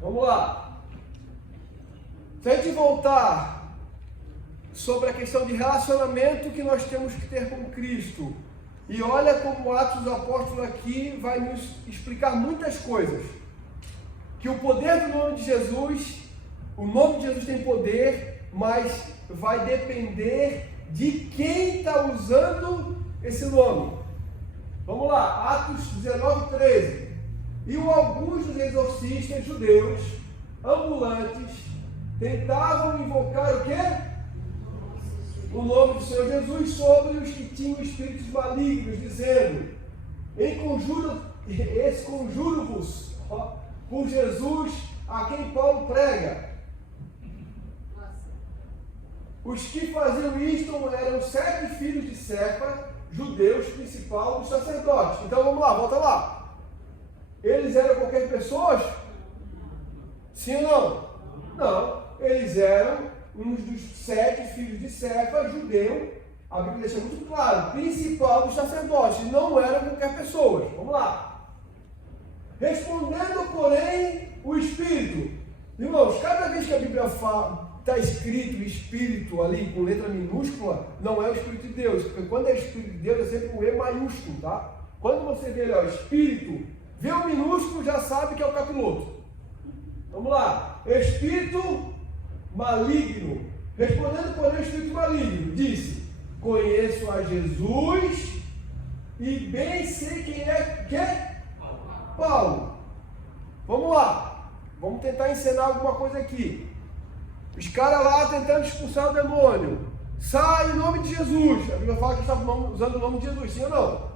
Vamos lá. Se a gente voltar sobre a questão de relacionamento que nós temos que ter com Cristo, e olha como o Atos dos Apóstolos aqui vai nos explicar muitas coisas. Que o poder do nome de Jesus, o nome de Jesus tem poder, mas vai depender de quem está usando esse nome. Vamos lá, Atos 19, 13. E alguns dos exorcistas judeus, ambulantes, tentavam invocar o quê? O nome do Senhor Jesus sobre os que tinham espíritos malignos, dizendo: esconjuro-vos por Jesus a quem Paulo prega. Os que faziam isto eram 7 filhos de Cefa, judeus, principal dos sacerdotes. Então vamos lá, volta lá. Eles eram qualquer pessoa? Sim ou não? Não. Eles eram uns dos 7 filhos de Cefa, judeu, a Bíblia deixa muito claro, principal dos sacerdotes, não eram qualquer pessoa. Vamos lá. Respondendo, porém, o Espírito. Irmãos, cada vez que a Bíblia fala, está escrito Espírito ali com letra minúscula, não é o Espírito de Deus, porque quando é Espírito de Deus é sempre com E maiúsculo, tá? Quando você vê ali, ó, Espírito, vê o minúsculo, já sabe que é o capiloto. Vamos lá. Espírito maligno. Respondendo, porém, o espírito maligno, disse: conheço a Jesus e bem sei quem é que? Paulo. Vamos lá. Vamos tentar ensinar alguma coisa aqui. Os caras lá tentando expulsar o demônio. Sai em nome de Jesus. A Bíblia fala que estavam usando o nome de Jesus, sim ou não?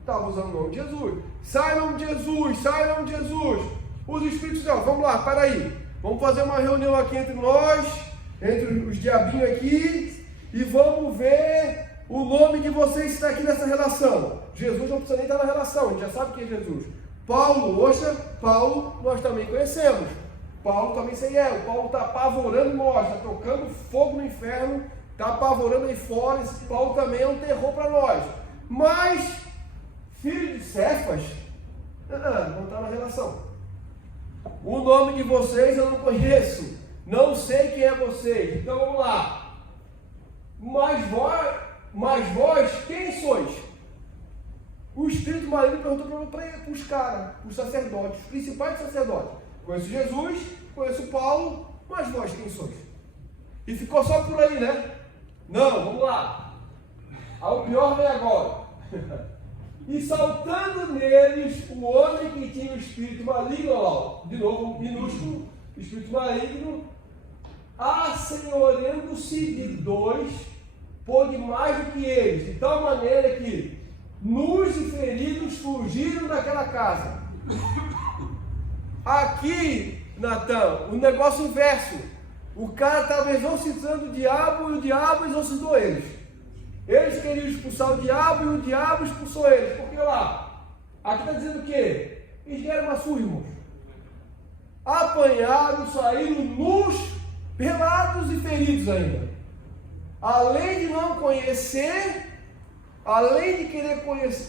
Estavam usando o nome de Jesus. Sai em nome de Jesus, sai em nome de Jesus. Os espíritos não, vamos lá, para aí. Vamos fazer uma reunião aqui entre nós, entre os diabinhos aqui, e vamos ver o nome de vocês que está aqui nessa relação. Jesus não precisa nem estar na relação, a gente já sabe quem é Jesus. Paulo, Paulo nós também conhecemos. Paulo também sei o Paulo está apavorando nós, está tocando fogo no inferno, está apavorando aí fora. Esse Paulo também é um terror para nós. Mas, filho de Cefas, não está na relação. O nome de vocês eu não conheço, não sei quem é vocês, então vamos lá. Mas vós quem sois? O espírito maligno perguntou para os caras, os sacerdotes, os principais sacerdotes. Conheço Jesus, conheço Paulo, mas vós quem sois? E ficou só por aí, né? Não, vamos lá. O pior vem agora. E saltando neles o homem que tinha o espírito maligno, ó, de novo minúsculo, espírito maligno, assenhoreando-se de 2, pôde mais do que eles, de tal maneira que nus e feridos fugiram daquela casa. Aqui, Natan, o negócio inverso. O cara estava exorcizando o diabo e o diabo exorcizou eles. Eles queriam expulsar o diabo e o diabo expulsou eles. Porque lá, aqui está dizendo o quê? Eles deram uma surra, irmãos. Apanharam, saíram nus, pelados e feridos ainda. Além de não conhecer, além de querer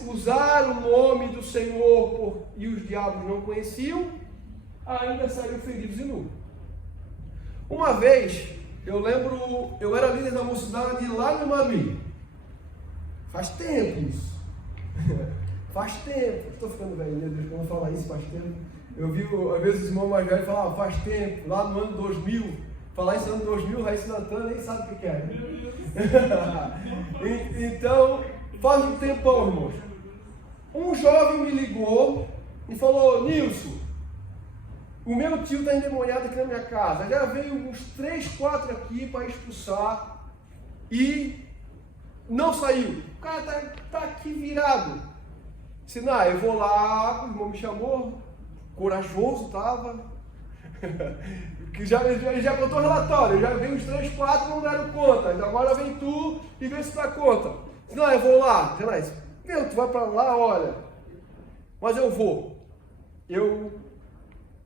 usar o nome do Senhor e os diabos não conheciam, ainda saíram feridos e nu. Uma vez, eu lembro, eu era líder da mocidade lá no Maruí. Faz tempo isso. Faz tempo. Estou ficando velho, meu Deus, quando eu falar isso faz tempo. Eu vi, às vezes, os irmãos mais velhos falavam, faz tempo, lá no ano 2000. Falar isso no ano 2000, Raíssa Natan nem sabe o que é. Então, faz um tempão, irmãos. Um jovem me ligou e falou, Nilson, o meu tio está endemoniado aqui na minha casa. Já veio uns 3, 4 aqui para expulsar e não saiu. O cara tá aqui virado. Disse, não, eu vou lá, o irmão me chamou, corajoso estava. Que já contou o relatório, já veio uns 3, 4 não deram conta. Então agora vem tu e vê se dá conta. Disse, não, eu vou lá. Meu, tu vai para lá, olha. Mas eu vou. Eu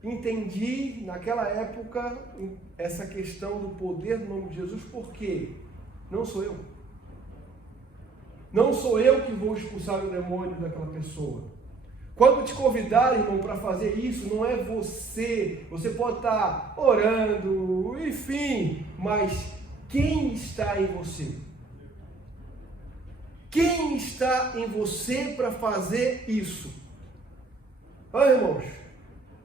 entendi naquela época essa questão do poder no nome de Jesus, porque não sou eu. Não sou eu que vou expulsar o demônio daquela pessoa. Quando te convidar, irmão, para fazer isso, não é você. Você pode estar orando, enfim, mas quem está em você? Quem está em você para fazer isso? Olha, irmãos,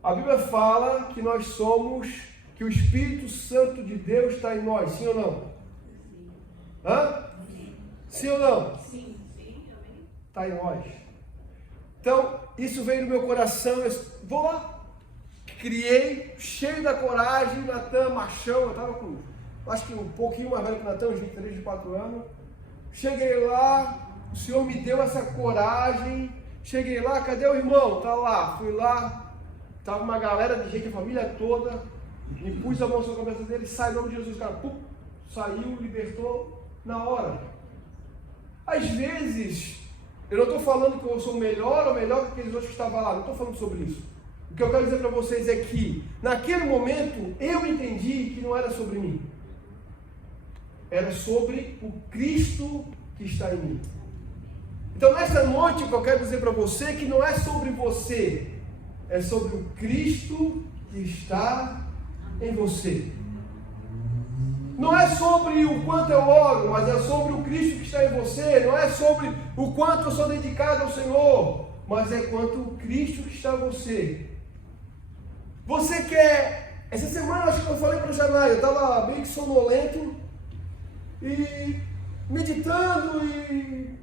a Bíblia fala que nós somos, que o Espírito Santo de Deus está em nós, sim ou não? Hã? Sim ou não? Sim, também. Está em nós. Então, isso veio no meu coração, eu vou lá. Criei, cheio da coragem, Natan, machão, eu estava com, acho que um pouquinho mais velho que o Natan, uns 23, 24 anos. Cheguei lá, o Senhor me deu essa coragem. Cheguei lá, cadê o irmão? Tá lá, fui lá, estava uma galera de gente, a família toda, me pus a mão sobre a cabeça dele, sai em nome de Jesus, cara, pum, saiu, libertou na hora. Às vezes, eu não estou falando que eu sou melhor ou melhor que aqueles outros que estavam lá, não estou falando sobre isso. O que eu quero dizer para vocês é que, naquele momento, eu entendi que não era sobre mim, era sobre o Cristo que está em mim. Então, nesta noite, o que eu quero dizer para você é que não é sobre você, é sobre o Cristo que está em você. Não é sobre o quanto eu oro, mas é sobre o Cristo que está em você. Não é sobre o quanto eu sou dedicado ao Senhor, mas é quanto o Cristo que está em você. Você quer... Essa semana, acho que eu falei para o Janai, eu estava meio que sonolento e meditando e...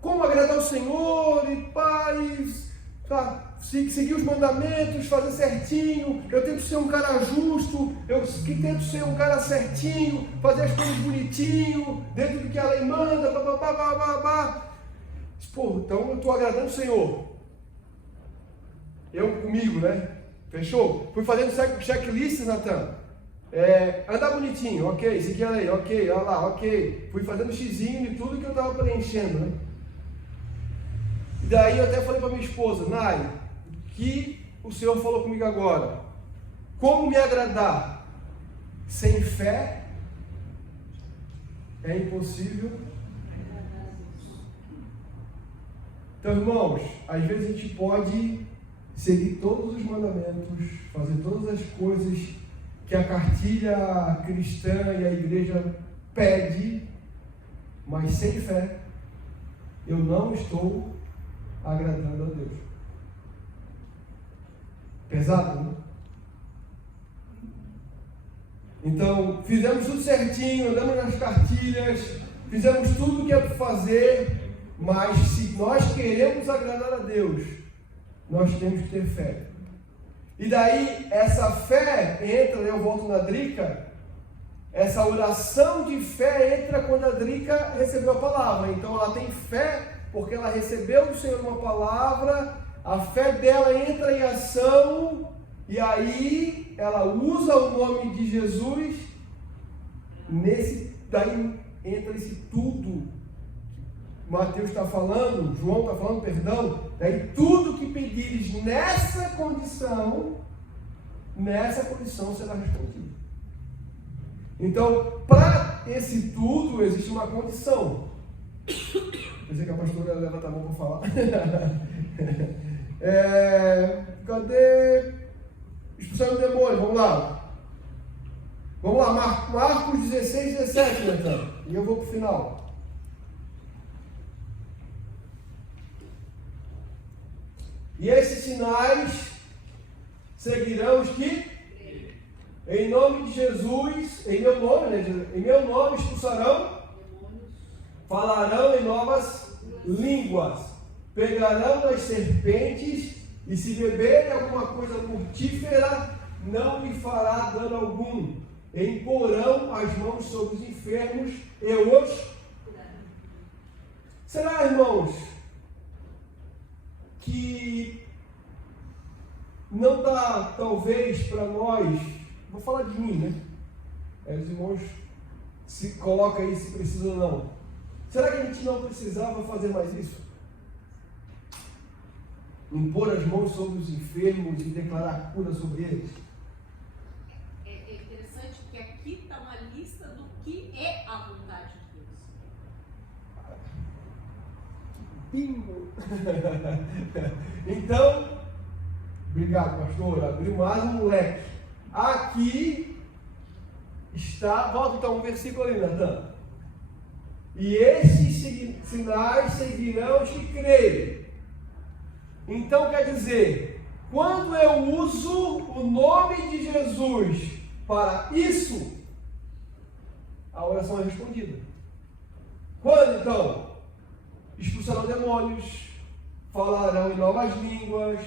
como agradar o Senhor e paz, tá? Seguir os mandamentos, fazer certinho. Eu tento ser um cara justo, eu tento ser um cara certinho, fazer as coisas bonitinho, dentro do que a lei manda, Pô, então eu estou agradando o Senhor. Eu comigo, né? Fechou? Fui fazendo checklists, Natan. Andar bonitinho, ok. Seguir a lei, ok. Olha lá, ok. Fui fazendo xizinho de tudo que eu estava preenchendo, né? E daí eu até falei para minha esposa, Nai, o que o Senhor falou comigo agora? Como me agradar? Sem fé é impossível. Então, irmãos, às vezes a gente pode seguir todos os mandamentos, fazer todas as coisas que a cartilha cristã e a igreja pede, mas sem fé eu não estou agradando a Deus. Pesado, né? Então, fizemos tudo certinho, andamos nas cartilhas, fizemos tudo o que é para fazer, mas se nós queremos agradar a Deus, nós temos que ter fé. E daí, essa fé entra, eu volto na Drica, essa oração de fé entra quando a Drica recebeu a palavra. Então, ela tem fé, porque ela recebeu do Senhor uma palavra, a fé dela entra em ação, e aí ela usa o nome de Jesus, daí entra esse tudo que Mateus está falando, João está falando, perdão, daí tudo que pedires nessa condição será respondido. Então, para esse tudo existe uma condição. Pensei que a pastora levanta a mão para falar. Cadê? expulsando demônio, vamos lá. Vamos lá, Marcos 16, 17, então. E eu vou para o final. E esses sinais seguirão os que, em nome de Jesus, em meu nome expulsarão, falarão em novas línguas, pegarão nas serpentes, e se beberem alguma coisa mortífera, não lhe fará dano algum. Imporão as mãos sobre os enfermos e os curarão. Será, irmãos, que não está, talvez, para nós, vou falar de mim, né? Os irmãos se colocam aí se precisam ou não. Será que a gente não precisava fazer mais isso? Impor as mãos sobre os enfermos e declarar cura sobre eles? É interessante que aqui está uma lista do que é a vontade de Deus. Bingo! Então, obrigado, pastor. Abriu mais um leque. Aqui está, volta então um versículo ali, Natan. E esses sinais seguirão os que creem. Então quer dizer, quando eu uso o nome de Jesus para isso, a oração é respondida. Quando então? Expulsarão demônios, falarão em novas línguas,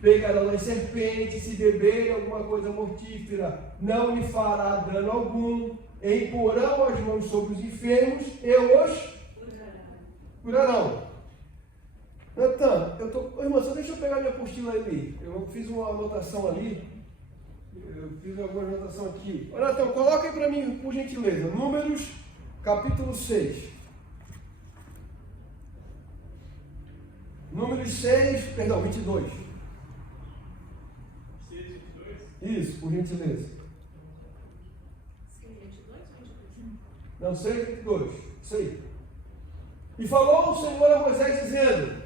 pegarão nas serpentes, se beberem alguma coisa mortífera, não lhe fará dano algum, imporão as mãos sobre os enfermos e os curarão. Natan, irmão, só deixa eu pegar minha apostila ali. Eu fiz uma anotação ali. Eu fiz alguma anotação aqui. Olha, Natan, coloca aí para mim, por gentileza. Números, capítulo 6. Números 6, perdão, 22. 6, 22? Isso, por gentileza. 22 ou 22? Não, 6, 22. Isso aí. E falou o Senhor a Moisés, dizendo: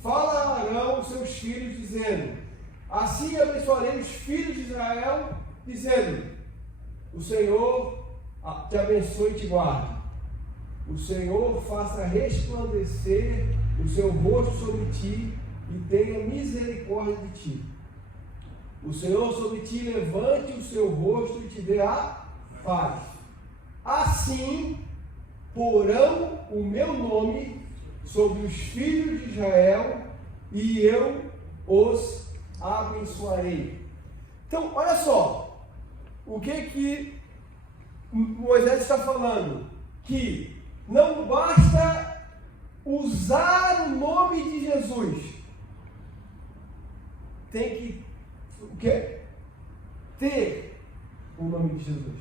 falarão os seus filhos, dizendo: assim abençoarei os filhos de Israel, dizendo: o Senhor te abençoe e te guarde. O Senhor faça resplandecer o seu rosto sobre ti e tenha misericórdia de ti. O Senhor sobre ti levante o seu rosto e te dê a paz. Assim porão o meu nome sobre os filhos de Israel e eu os abençoarei. Então, olha só, o que Moisés está falando? Que não basta usar o nome de Jesus, tem que o quê? Ter o nome de Jesus.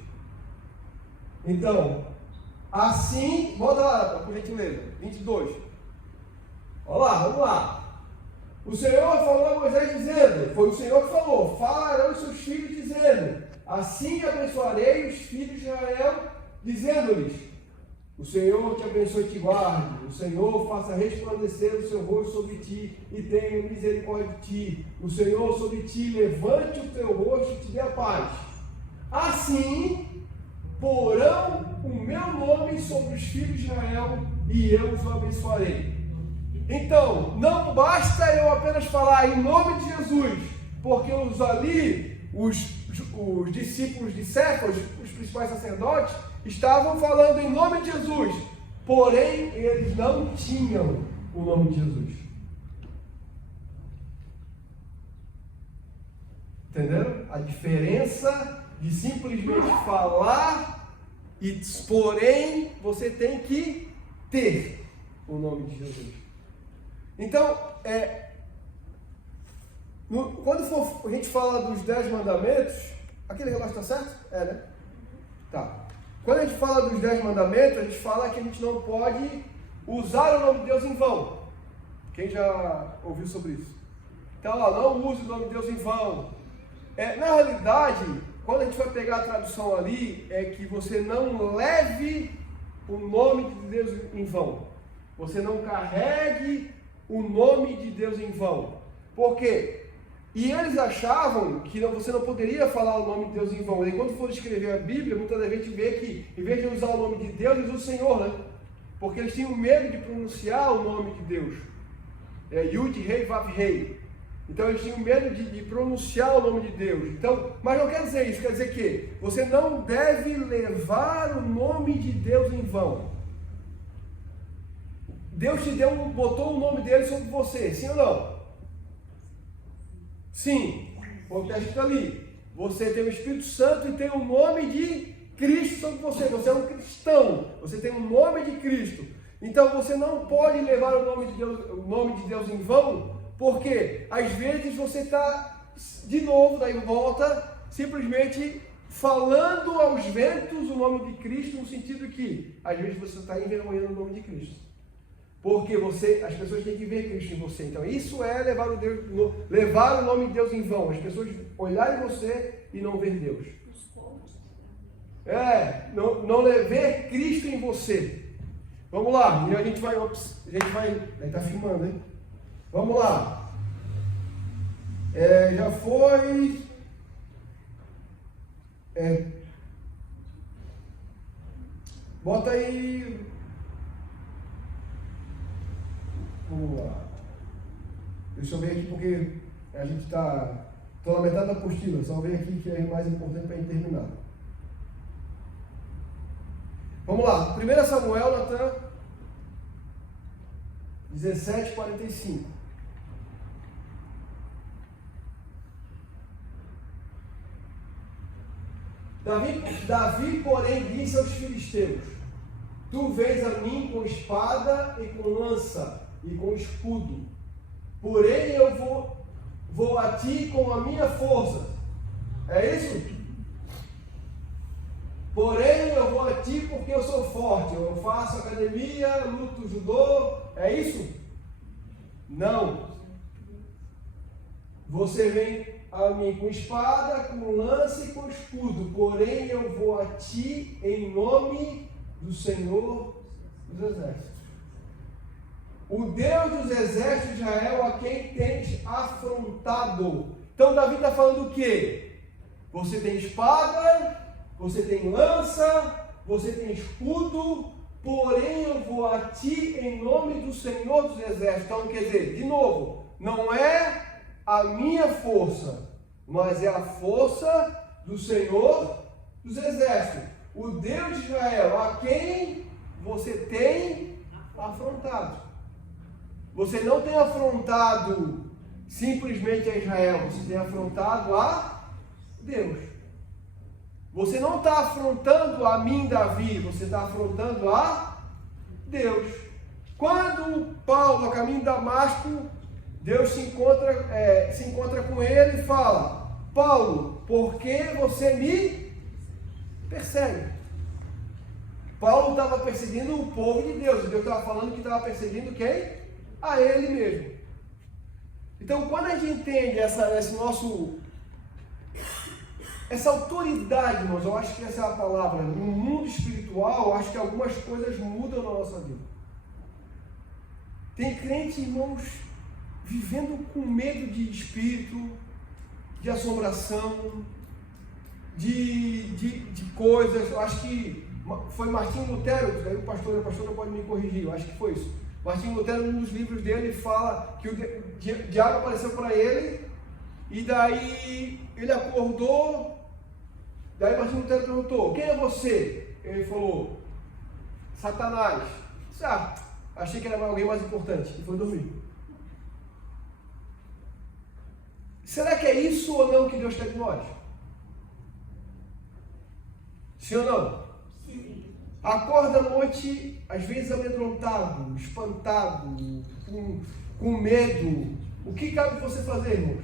Então, assim, volta lá, por gentileza, 22. Olha lá, vamos lá. O Senhor falou a Moisés dizendo, foi o Senhor que falou: falarão os seus filhos dizendo: assim abençoarei os filhos de Israel, dizendo-lhes: o Senhor te abençoe e te guarde. O Senhor faça resplandecer o seu rosto sobre ti e tenha misericórdia de ti. O Senhor sobre ti levante o teu rosto e te dê a paz. Assim porão o meu nome sobre os filhos de Israel e eu os abençoarei. Então, não basta eu apenas falar em nome de Jesus, porque os discípulos de Cefas, os principais sacerdotes, estavam falando em nome de Jesus, porém eles não tinham o nome de Jesus. Entenderam? A diferença de simplesmente falar e, porém, você tem que ter o nome de Jesus. Então, quando a gente fala dos 10 mandamentos, aquele relógio está certo? Né? Tá. Quando a gente fala dos 10 mandamentos, a gente fala que a gente não pode usar o nome de Deus em vão. Quem já ouviu sobre isso? Então, não use o nome de Deus em vão. Na realidade, quando a gente vai pegar a tradução ali, é que você não leve o nome de Deus em vão. Você não carregue o nome de Deus em vão. Por quê? E eles achavam que você não poderia falar o nome de Deus em vão. E quando for escrever a Bíblia, muitas vezes a gente vê que, em vez de usar o nome de Deus, eles usam o Senhor, né? Porque eles tinham medo de pronunciar o nome de Deus. Yud, Rei, Vav, Rei. Então eles tinham medo de pronunciar o nome de Deus. Então, mas não quer dizer isso, quer dizer que você não deve levar o nome de Deus em vão. Deus te botou o nome dele sobre você, sim ou não? Sim, porque está escrito ali. Você tem o Espírito Santo e tem o nome de Cristo sobre você. Você é um cristão, você tem o nome de Cristo. Então você não pode levar o nome de Deus em vão, porque às vezes você está, de novo, daí volta, simplesmente falando aos ventos o nome de Cristo, no sentido que, às vezes, você está envergonhando o nome de Cristo. Porque as pessoas têm que ver Cristo em você. Então, isso é levar o nome de Deus em vão. As pessoas olharem você e não ver Deus. Não ver Cristo em você. Vamos lá, e a gente vai, aí tá filmando, hein? Vamos lá. Já foi. Bota aí. Vamos lá. Deixa eu ver aqui porque a gente está. Estou na metade da apostila, só ver aqui que é mais importante para a gente terminar. Vamos lá, 1 Samuel, Natan, 17:45. Davi, porém, disse aos filisteus: Tu vês a mim com espada e com lança e com escudo, porém eu vou a ti com a minha força. É isso? Porém eu vou a ti porque eu sou forte, eu faço academia, luto judô. É isso? Não. Você vem a mim com espada, com lança e com escudo, porém eu vou a ti em nome do Senhor dos Exércitos. O Deus dos Exércitos de Israel, a quem tens afrontado. Então Davi está falando o quê? Você tem espada, você tem lança, você tem escudo, porém eu vou a ti em nome do Senhor dos Exércitos. Então, quer dizer, de novo, não é a minha força, mas é a força do Senhor dos Exércitos. O Deus de Israel, a quem você tem afrontado. Você não tem afrontado simplesmente a Israel, você tem afrontado a Deus. Você não está afrontando a mim, Davi, você está afrontando a Deus. Quando Paulo, a caminho de Damasco, Deus se encontra com ele e fala: Paulo, por que você me persegue? Paulo estava perseguindo o povo de Deus, e Deus estava falando que estava perseguindo quem? A ele mesmo. Então, quando a gente entende essa autoridade, irmãos, eu acho que essa é a palavra, no mundo espiritual, eu acho que algumas coisas mudam na nossa vida. Tem crente, irmãos, vivendo com medo de espírito, de assombração, de coisas. Eu acho que foi Martinho Lutero, aí a pastora pode me corrigir, eu acho que foi isso. Martinho Lutero, num dos livros dele, fala que o diabo apareceu para ele, e daí ele acordou. Daí Martinho Lutero perguntou: quem é você? Ele falou: Satanás. Achei que era alguém mais importante, e foi dormir. Será que é isso ou não que Deus quer de nós? Sim ou não? Sim. Acorda à noite, às vezes amedrontado, espantado, com medo. O que cabe você fazer, irmãos?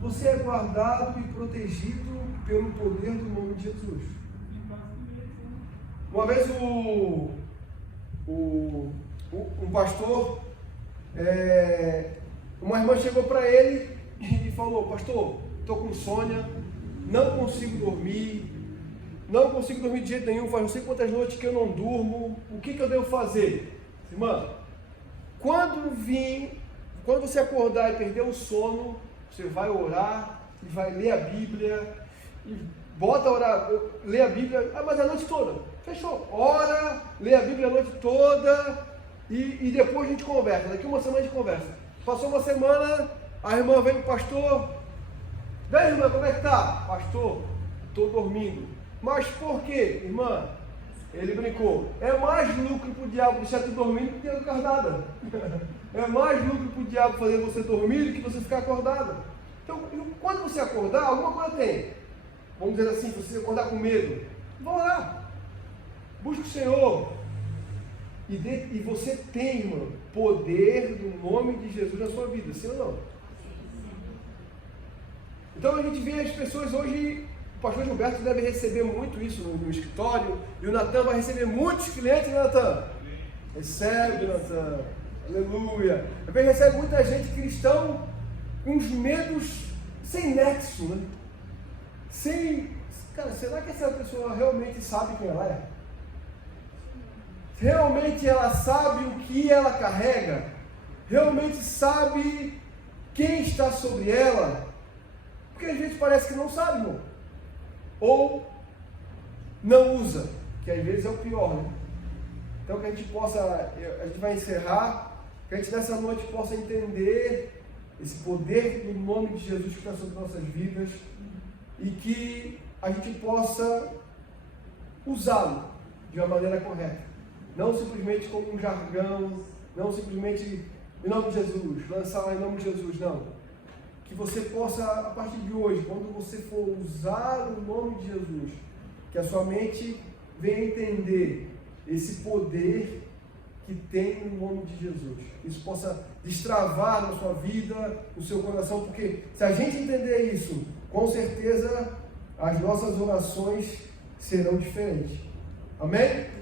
Você é guardado e protegido pelo poder do nome de Jesus. Uma vez um pastor, uma irmã chegou para ele e falou: pastor, estou com insônia, não consigo dormir de jeito nenhum, faz não sei quantas noites que eu não durmo, o que eu devo fazer? Irmã, quando quando você acordar e perder o sono, você vai orar e vai ler a Bíblia e bota a orar, lê a Bíblia, mas a noite toda. Fechou? Ora, lê a Bíblia a noite toda e depois a gente conversa. Daqui uma semana a gente conversa. Passou uma semana, a irmã vem pro pastor. Vem, irmã, como é que tá? Pastor, estou dormindo. Mas por quê, irmã? Ele brincou. É mais lucro para o diabo deixar tu dormindo do que ter acordada. É mais lucro para o diabo fazer você dormir do que você ficar acordada. Então, quando você acordar, alguma coisa tem. Vamos dizer assim, se você acordar com medo, vá orar. Busque o Senhor. E você tem, irmão, poder do nome de Jesus na sua vida, sim ou não? Então a gente vê as pessoas hoje, o pastor Gilberto deve receber muito isso no escritório, e o Natan vai receber muitos clientes, né, Natan? Recebe, Natan. Aleluia. Também recebe muita gente cristão com os medos sem nexo, né? Cara, será que essa pessoa realmente sabe quem ela é? Realmente ela sabe o que ela carrega? Realmente sabe quem está sobre ela? Porque a gente parece que não sabe, irmão. Ou não usa, que às vezes é o pior, né? Então que a gente vai encerrar, que a gente nessa noite possa entender esse poder do nome de Jesus que está sobre nossas vidas e que a gente possa usá-lo de uma maneira correta. Não simplesmente como um jargão, não simplesmente em nome de Jesus, lançar em nome de Jesus, não. Que você possa, a partir de hoje, quando você for usar o nome de Jesus, que a sua mente venha entender esse poder que tem no nome de Jesus. Isso possa destravar na sua vida, no seu coração, porque se a gente entender isso, com certeza as nossas orações serão diferentes. Amém?